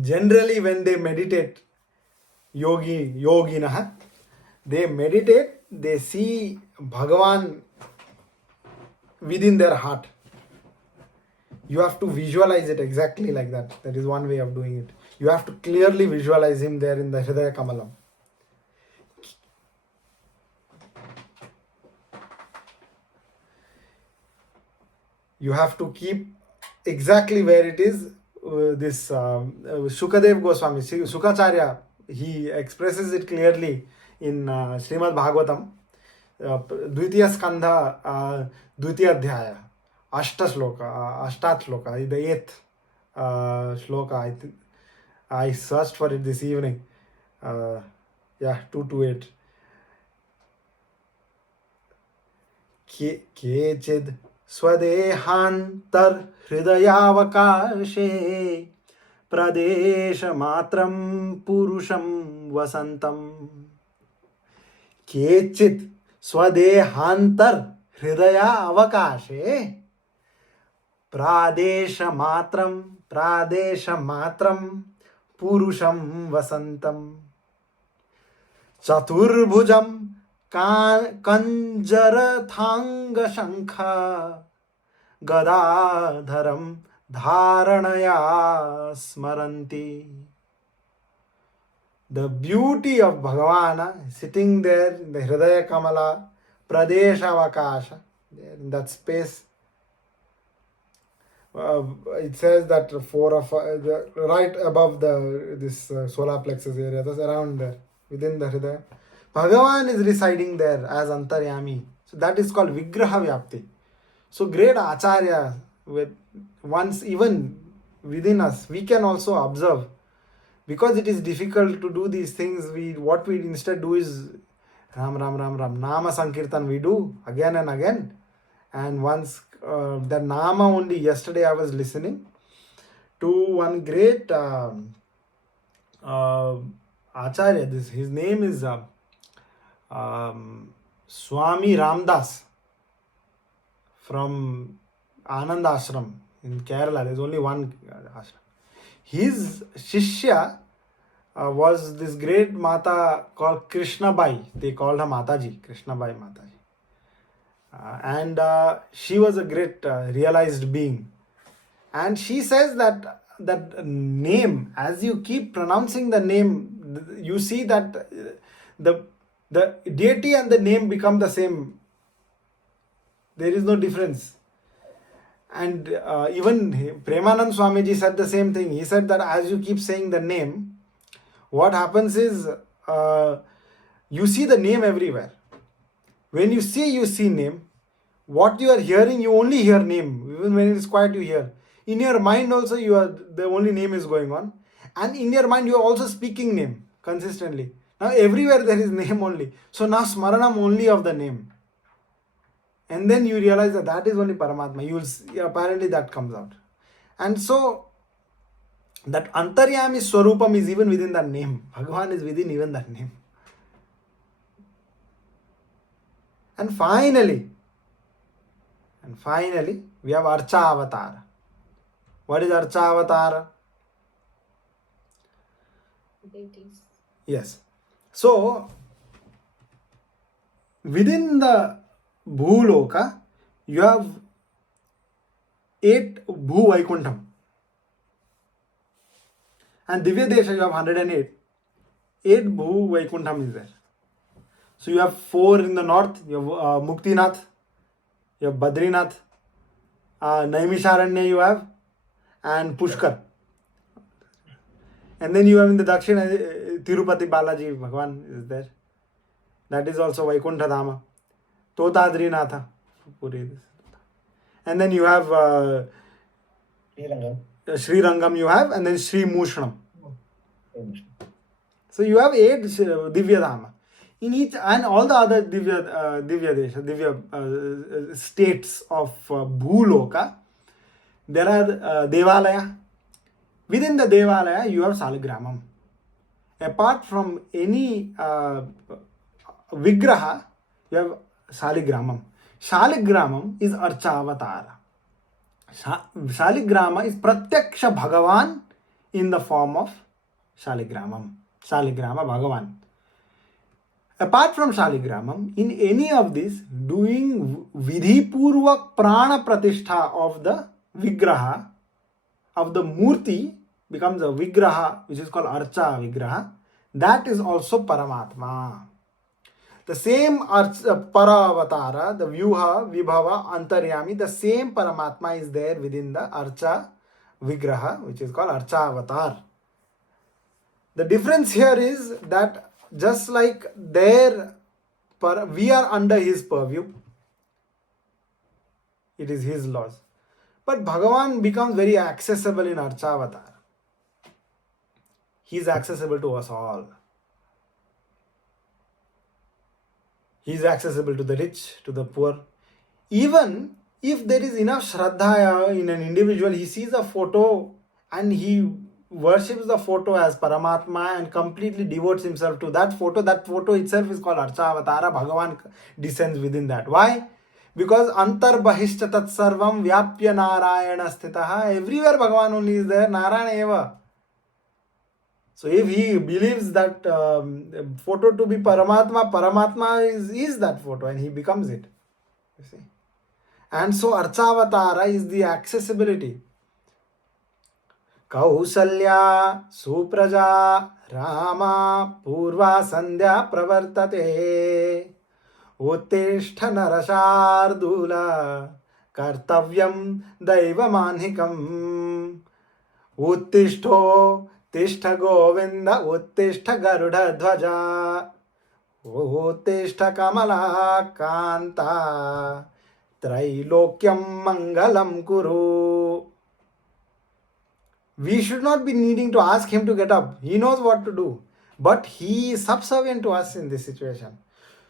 generally when they meditate, yoginaha, they meditate, they see Bhagavan within their heart. You have to visualize it exactly like that. That is one way of doing it. You have to clearly visualize him there in the Hridaya Kamalam. You have to keep exactly where it is. This Sukadev Goswami, Sukacharya, he expresses it clearly in Srimad Bhagavatam, Dvitiya Skandha, Dvitiya Adhyaya, Ashtat Shloka, the 8th Shloka. I searched for it this evening. 228. Kechid Swadehantar Hridayavakashe Pradesha Matram Purusham Vasantam. Kechid Swadehantar Hridaya Avakashe Pradesha Matram Purusham Vasantam. Chaturbhujam Kanjara Thanga Shankha Gadadharam Dharanaya Smaranti. The beauty of Bhagavana sitting there in the Hridaya Kamala, Pradesha Vakasha, there in that space it says that right above this solar plexus area, that's around there, within the Hridaya, Bhagavan is residing there as Antaryami. So that is called Vigraha Vyapti. So great Acharya, with once even within us, we can also observe. Because it is difficult to do these things, what we instead do is Ram Ram Ram Ram Nama Sankirtan we do again and again. And once the Nama only, yesterday I was listening to one great Acharya. His name is Swami Ramdas from Anand Ashram in Kerala. There's only one ashram. His Shishya was this great Mata called Krishna Bai. They called her Mataji, Krishna Bai Mataji. And she was a great realized being. And she says that name, as you keep pronouncing the name, you see that the deity and the name become the same. There is no difference. And even Premanand Swamiji said the same thing. He said that as you keep saying the name, what happens is you see the name everywhere. When you see name. What you are hearing, you only hear name. Even when it is quiet, you hear. In your mind also, the only name is going on. And in your mind, you are also speaking name consistently. Now everywhere there is name only. So now smaranam only of the name. And then you realize that is only Paramatma. You will see, apparently that comes out. And so that Antaryami Swarupam is even within that name. Bhagavan is within even that name. And finally, we have Archa Avatar. What is Archa Avatar? Deities. Yes. So, within the Bhuloka, you have 8 Bhu Vaikuntham. And Divya Desha, you have 108. 8 Bhu Vaikuntham is there. So, you have 4 in the north. You have Muktinath. You have Badrinath, Naimisharanya you have, and Pushkar. And then you have in the Dakshina, Tirupati Balaji Bhagavan is there. That is also Vaikuntha Dhama. Totadrinatha. And then you have Sri Rangam you have, and then Sri Mushnam. So you have 8 Divya Dhama. In each, and all the other Divya states of Bhuloka, there are Devalaya. Within the Devalaya, you have Saligramam. Apart from any Vigraha, you have Saligramam. Saligramam is Archavatara. Saligrama is Pratyaksha Bhagavan in the form of Saligramam. Saligrama Bhagavan. Apart from Saligramam, in any of these, doing Vidhipurvak Prana Pratishtha of the Vigraha, of the Murti, becomes a Vigraha, which is called Archa Vigraha. That is also Paramatma. The same Paravatara, the Vyuha, Vibhava, Antaryami, the same Paramatma is there within the Archa Vigraha, which is called Archa Avatar. The difference here is that just like there, we are under his purview. It is his laws. But Bhagavan becomes very accessible in Archavatar. He is accessible to us all. He is accessible to the rich, to the poor. Even if there is enough Shraddha in an individual, he sees a photo and he worships the photo as Paramatma and completely devotes himself to that photo. That photo itself is called Archavatara. Bhagavan descends within that. Why? Because Antar Bahishcha Tat Sarvam Vyapya Narayana Sthitaha. Everywhere Bhagavan only is there. Narayana Eva. So if he believes that photo to be Paramatma, Paramatma is that photo and he becomes it. You see? And so Archavatara is the accessibility. Kausalya Supraja Rama Purva Sandhya Pravartate Uttishta Narashardula कर्तव्यं दैवमान्हिकम् उत्तिष्ठो तिष्ठ गोविन्द उत्तिष्ठ गरुडध्वजा उत्तिष्ठ कमलाकान्ता त्रैलोक्यं मङ्गलं कुरु. We should not be needing to ask him to get up. He knows what to do. But he is subservient to us in this situation.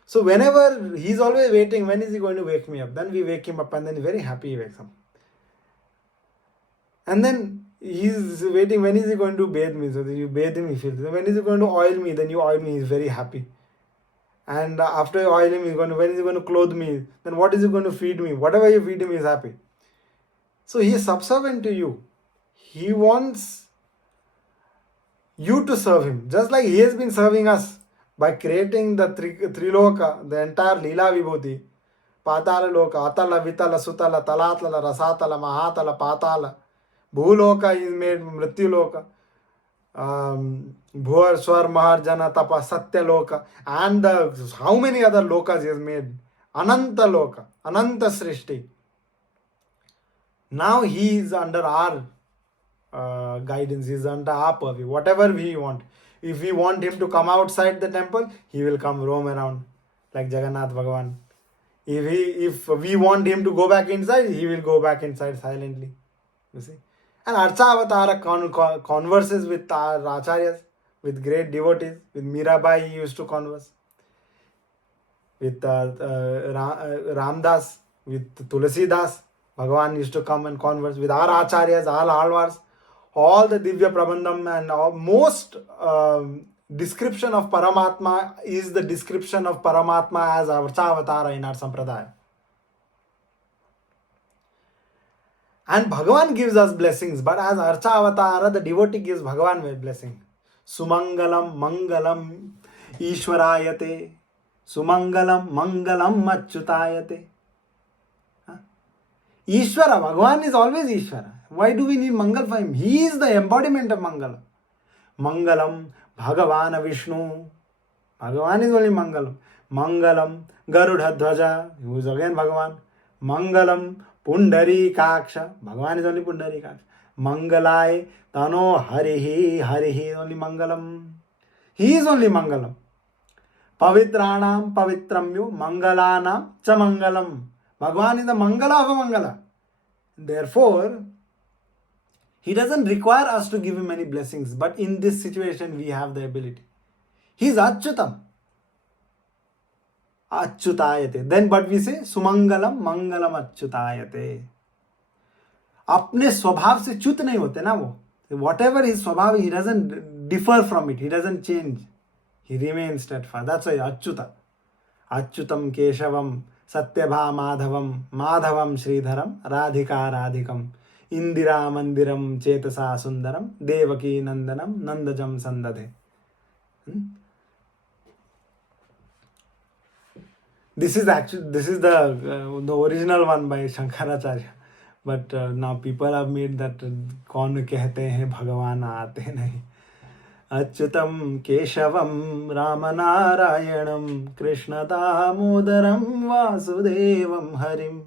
So whenever he's always waiting, when is he going to wake me up? Then we wake him up and then he's very happy he wakes up. And then he's waiting, when is he going to bathe me? So you bathe him, he feels. When is he going to oil me? Then you oil me, he's very happy. And after you oil him, when is he going to clothe me? Then what is he going to feed me? Whatever you feed him, he's happy. So he is subservient to you. He wants you to serve him, just like he has been serving us by creating the Triloka, the entire Leela Vibhuti, Patala Loka, Atala, Vitala, Sutala, Talatala, Rasatala, Mahatala, Patala, Bhuloka is made Mrityu Loka, Bhuar, Swar, Maharjana, Tapa, Satya Loka, and how many other lokas he has made? Ananta Loka, Ananta Srishti. Now he is under our guidance, is under our purview. Whatever we want, if we want him to come outside the temple, he will come roam around like Jagannath Bhagavan. If we want him to go back inside, he will go back inside silently. You see, and Archa Avatara converses with our acharyas, with great devotees. With Mirabai he used to converse, with Ramdas, with Tulasidas, Bhagavan used to come and converse with our acharyas, all alvars. All the Divya Prabandham and most description of Paramatma is the description of Paramatma as Archa Avatara in our Sampradaya. And Bhagavan gives us blessings, but as Archa Avatara, the devotee gives Bhagavan with blessing. Sumangalam Mangalam Ishwarayate, Sumangalam Mangalam Achyutayate. Ishwara, Bhagavan is always Ishwara. Why do we need Mangal for him? He is the embodiment of Mangala. Mangalam, Bhagavan Vishnu. Bhagavan is only Mangalam. Mangalam, Garuda Dhwaja, who is again Bhagavan. Mangalam, Pundari Kaksha. Bhagavan is only Pundari Kaksha. Mangalai, Tano Harihi, Harihi is only Mangalam. He is only Mangalam. Pavitranam, Pavitramyu, Mangalanam, Cha Mangalam. Bhagavan is the Mangala of a Mangala. Therefore, he doesn't require us to give him any blessings, but in this situation we have the ability. He is Achyutam. Achyutayate. Then but we say Sumangalam Mangalam Achyutayate. अपने स्वभाव से च्युत नहीं होते ना वो. Whatever his स्वभाव, he doesn't differ from it. He doesn't change. He remains steadfast. That's why Achyuta. Achyutam Keshavam Satyabha Madhavam Madhavam Sridharam Radhika Radhikam Indira Mandiram Chetasa Sundaram Devaki Nandanam Nandajam Sandade. This is the original one by Shankaracharya, but now people have made that कौन कहते हैं भगवान आते नहीं. अच्युतम केशवम रामनारायणम कृष्णदामोदरम वासुदेवम हरिम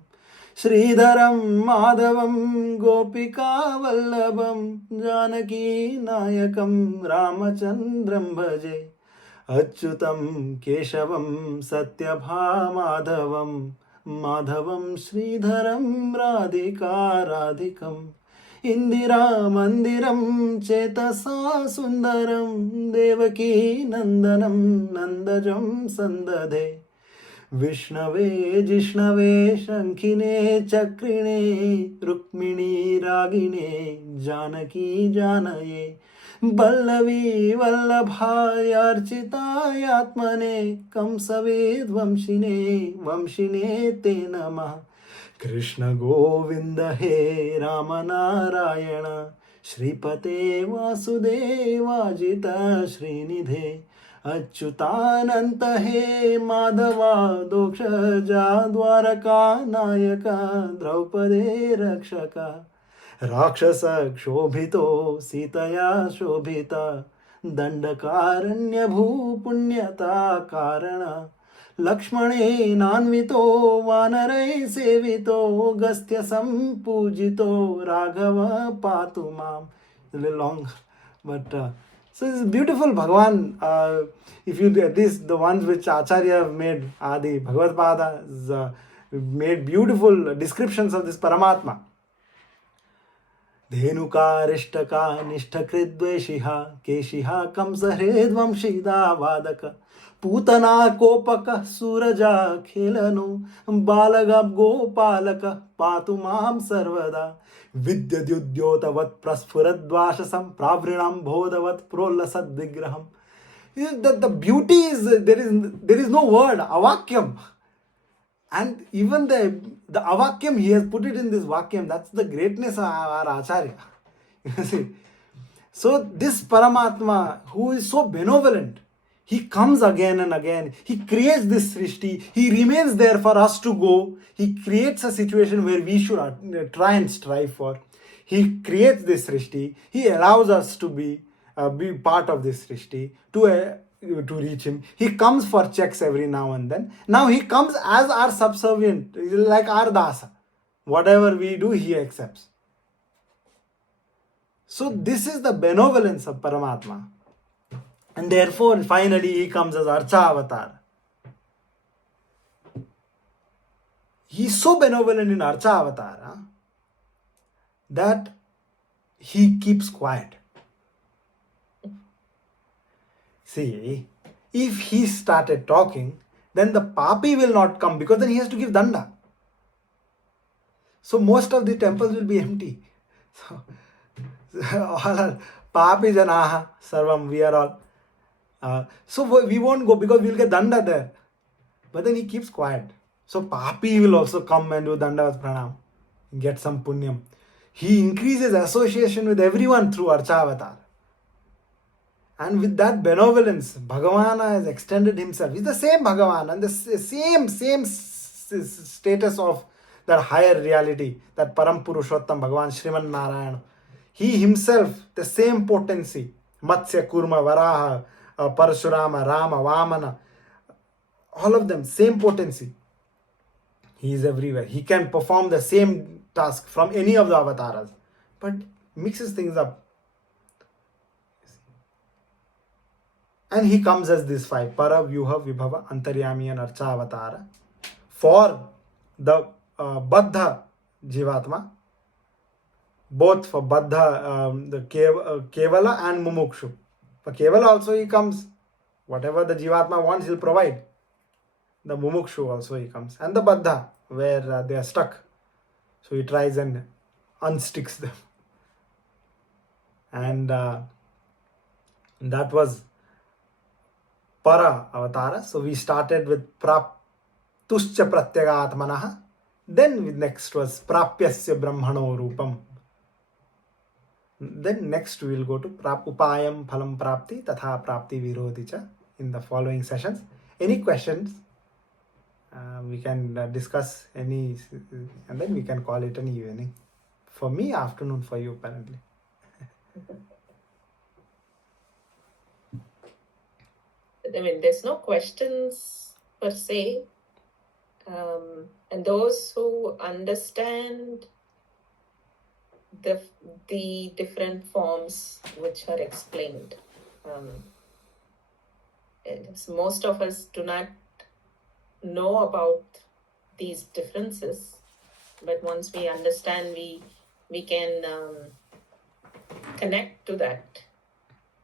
श्रीधरम माधवम गोपिका वल्लभम जानकी नायकम रामचंद्रम भजे. अच्युतम केशवम सत्यभामाधवम माधवम श्रीधरम राधिका राधिकम इंदिरा मंदिरम चेतसा सुंदरम देवकी नंदनम नंदजम संदधे. विष्णवे जिष्णवे शंखिने चक्रिणे रुक्मिणी रागिणे जानकी जानये बल्लवी वल्लभायार्चितायात्मने कंसवेद्वंशिने वंशिने ते नमः. कृष्ण गोविंद हे राम नारायण श्रीपते वासुदेवाजित श्रीनिधे. अच्युतानंत हे माधवा दोक्षजा द्वारका नायका द्रौपदे रक्षका. राक्षस क्षोभितो सीतया शोभिता दंडकारण्य भूपुण्यता कारण. लक्ष्मणेनान्वितो वानरैः सेवितो गस्त्य सम्पूजितो Raghava पातु माम्. A little long, but so it's beautiful Bhagavan. If you this the ones which Acharya have made, Adi Bhagavad Pada is made beautiful descriptions of this Paramatma. धेनुकारिष्टका निष्ठकृद्वेषिः केशिः कंसहृद्वंशीदावादक Putana कोपकः सूरजा खेलनु बालक गोपालक पातु मां सर्वदा विद्युद्योतवत् प्रस्फुरद्वाशसं प्रावृणं बोधवत् प्रोल्लसद्विग्रहम्. The beauty is there is no word avakyam, and even the avakyam he has put it in this vakyam. That's the greatness of our Acharya. You see, so this Paramatma who is so benevolent, he comes again and again. He creates this srishti. He remains there for us to go. He creates a situation where we should try and strive for. He creates this srishti. He allows us to be part of this srishti, to reach him. He comes for checks every now and then. Now he comes as our subservient, like our dasa. Whatever we do, he accepts. So this is the benevolence of Paramatma. And therefore, finally, he comes as Archa Avatar. He is so benevolent in Archa Avatar that he keeps quiet. See, if he started talking, then the papi will not come because then he has to give danda. So most of the temples will be empty. So all are papi janaha sarvam, we are all. So we won't go because we'll get danda there. But then he keeps quiet. So papi will also come and do dandavat pranam, get some punyam. He increases association with everyone through Archa Avatar. And with that benevolence, Bhagavan has extended himself. He's the same Bhagavan and the same status of that higher reality, that Param Purushottam Bhagavan Sriman Narayana. He himself, the same potency, Matsya, Kurma, Varaha, Parashurama, Rama, Vamana, all of them, same potency. He is everywhere. He can perform the same task from any of the avatars, but mixes things up. And he comes as this five, Para, Vyuha, Vibhava, Antaryami and Archa Avatara, for the Baddha Jivatma, both for Baddha, the Kevala and Mumukshu. For Kevala also he comes, whatever the Jivatma wants he'll provide. The Mumukshu also he comes. And the Baddha, where they are stuck. So he tries and unsticks them. And that was Para Avatara. So we started with Praptuscha Pratyagatmanaha. Then next was Prapyasya Brahmano Rupam. Then next we will go to Upayam Phalam Prapti Tatha Prapti Virodhicha in the following sessions. Any questions? We can discuss any, and then we can call it an evening. For me, afternoon for you apparently. I mean, there's no questions per se. And those who understand the different forms which are explained, most of us do not know about these differences, but once we understand, we can connect to that.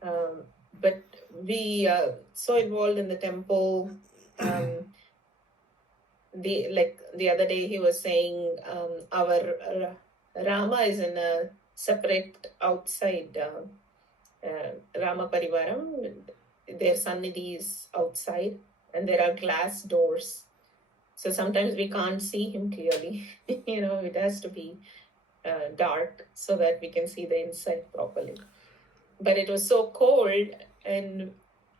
But we are so involved in the temple. The other day he was saying our Rama is in a separate outside Rama Parivaram. Their Sannidhi is outside and there are glass doors. So sometimes we can't see him clearly. It has to be dark so that we can see the inside properly. But it was so cold and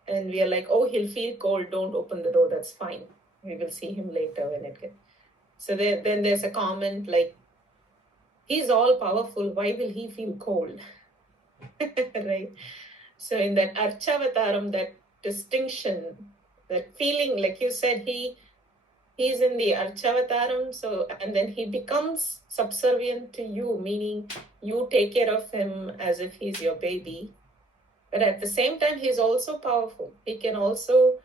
we are like, oh, he'll feel cold. Don't open the door. That's fine. We will see him later when it gets. So then there's a comment like, he's all powerful. Why will he feel cold? Right? So in that Archavataram, that distinction that feeling, like you said, he's in the Archavataram, so, and then he becomes subservient to you, meaning you take care of him as if he's your baby. But at the same time, he's also powerful. He can also,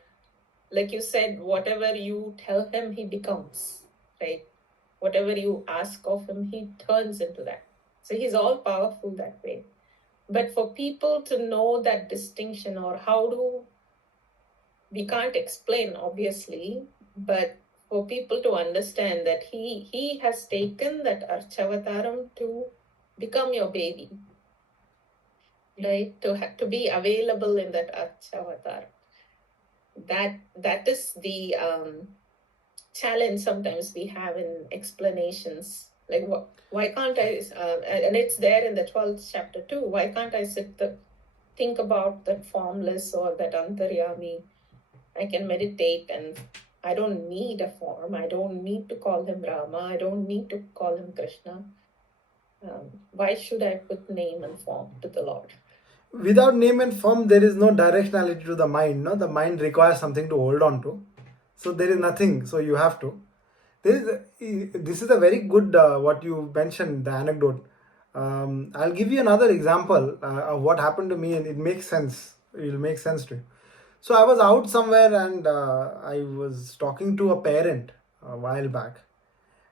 like you said, whatever you tell him, he becomes, right? Whatever you ask of him, he turns into that. So he's all powerful that way. But for people to know that distinction, or how do, we can't explain, obviously, but for people to understand that he has taken that Archavataram to become your baby, right? To be available in that Archavatar. That is the challenge sometimes we have in explanations. Like, why can't I? And it's there in the 12th chapter too. Why can't I think about that formless or that Antaryami? I can meditate and I don't need a form. I don't need to call him Rama. I don't need to call him Krishna. Why should I put name and form to the Lord? Without name and form, there is no directionality to the mind. No, the mind requires something to hold on to. So there is nothing. So you have to. This is a very good what you mentioned, the anecdote. I'll give you another example of what happened to me, and it makes sense. It will make sense to you. So I was out somewhere, and I was talking to a parent a while back,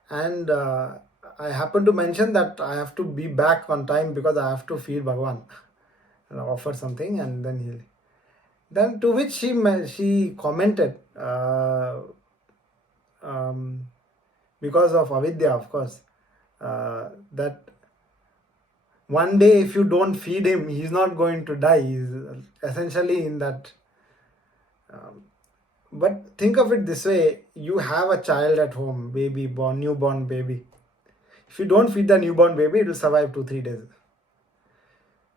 and I happened to mention that I have to be back on time because I have to feed Bhagwan and offer something, and then to which she commented, because of avidya, of course, that one day if you don't feed him, he's not going to die. He's essentially in that. But think of it this way: you have a child at home, newborn baby. If you don't feed the newborn baby, it will survive 2-3 days.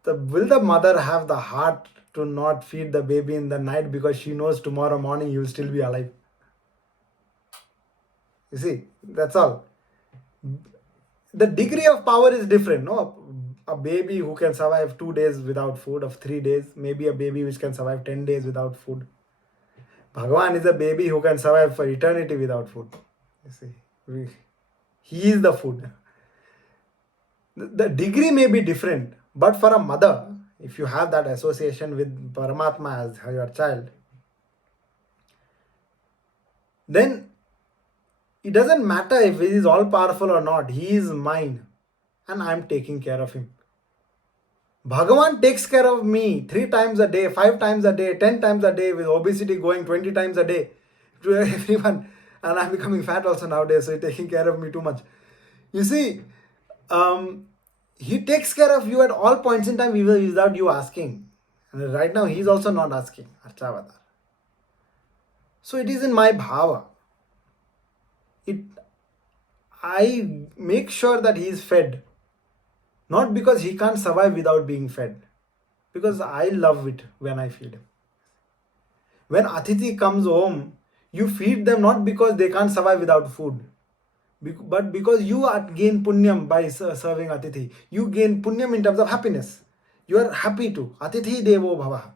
Will the mother have the heart to not feed the baby in the night because she knows tomorrow morning you will still be alive? You see, that's all. The degree of power is different. No, a baby who can survive 2 days without food, of 3 days, maybe a baby which can survive 10 days without food. Bhagavan is a baby who can survive for eternity without food. You see, he is the food. The degree may be different, but for a mother, if you have that association with Paramatma as your child, then it doesn't matter if he is all powerful or not. He is mine, and I am taking care of him. Bhagavan takes care of me 3 times a day, 5 times a day, 10 times a day, with obesity going 20 times a day to everyone. And I'm becoming fat also nowadays, so he's taking care of me too much. You see, he takes care of you at all points in time without you asking. And right now, he's also not asking. Archavadar. So it is in my bhava. I make sure that he is fed. Not because he can't survive without being fed. Because I love it when I feed him. When Atithi comes home, you feed them not because they can't survive without food, but because you gain punyam by serving Atithi. You gain punyam in terms of happiness. You are happy to. Atithi devo bhava.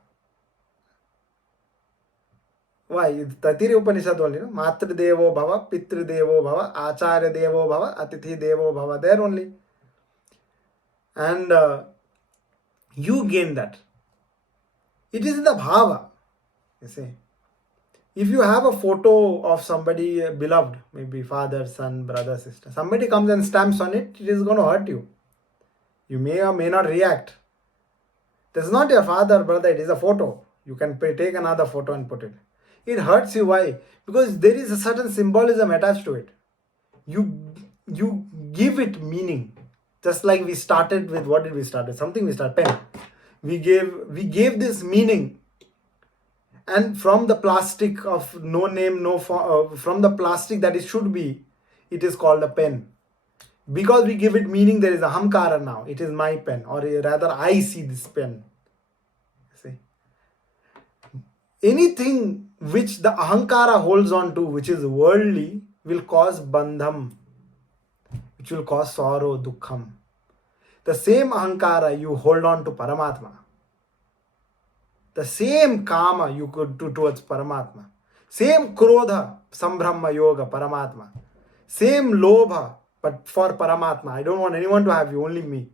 Why? Tatiri Upanishad only. No? Matri devo bhava, pitri devo bhava, acharya devo bhava, atithi devo bhava. There only. And you gain that. It is the bhava. You see. If you have a photo of somebody beloved, maybe father, son, brother, sister, somebody comes and stamps on it, it is going to hurt you. You may or may not react. This is not your father, brother, it is a photo. You can take another photo and put it. It hurts you. Why? Because there is a certain symbolism attached to it. You give it meaning. Just like we started with, what did we start with? Something we started, pen. We gave this meaning. And from the plastic of no name, no form, from the plastic that it should be, it is called a pen. Because we give it meaning, there is a ahamkara now. It is my pen, or rather I see this pen. See? Anything which the ahankara holds on to, which is worldly, will cause bandham, which will cause sorrow, dukkham. The same ahankara you hold on to Paramatma. The same karma you could do towards Paramatma. Same Krodha, Sambrahma Yoga, Paramatma. Same Lobha, but for Paramatma. I don't want anyone to have you, only me.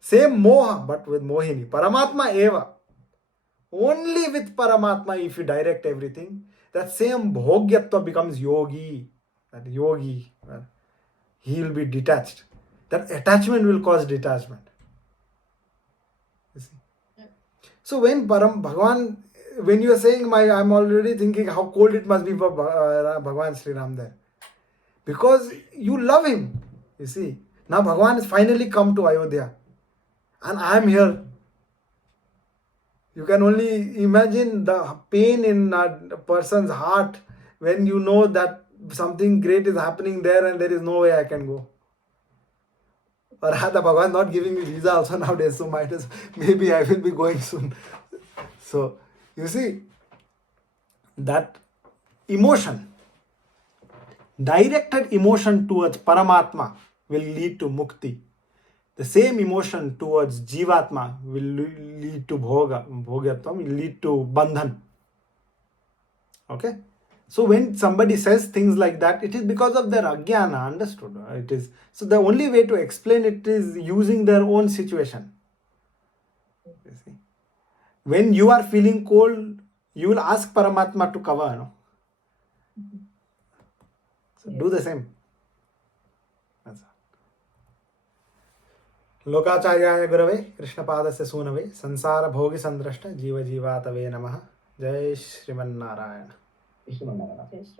Same Moha, but with Mohini. Paramatma Eva. Only with Paramatma, if you direct everything, that same Bhogyatva becomes Yogi. That Yogi, he will be detached. That attachment will cause detachment. You see? So when Bhagavan, when you are saying, I'm already thinking how cold it must be for Bhagavan Sri Ram there. Because you love him. You see. Now Bhagavan has finally come to Ayodhya. And I am here. You can only imagine the pain in a person's heart when you know that something great is happening there and there is no way I can go. Or rather, Bhagavan not giving me visa also nowadays, so maybe I will be going soon. So, you see, that emotion, directed emotion towards Paramatma will lead to Mukti. The same emotion towards Jivatma will lead to Bhogyatma, will lead to Bandhan. Okay? So when somebody says things like that, it is because of their Ajnana, understood? It is. So the only way to explain it is using their own situation. You see? When you are feeling cold, you will ask Paramatma to cover. No? So do the same. लोकाचार्याय गुरवे कृष्णपादस्य सूनवे संसार भोगि संद्रष्ट जीव जीवातवे नमः। जय Sriman Narayana. Ishwar. Yes,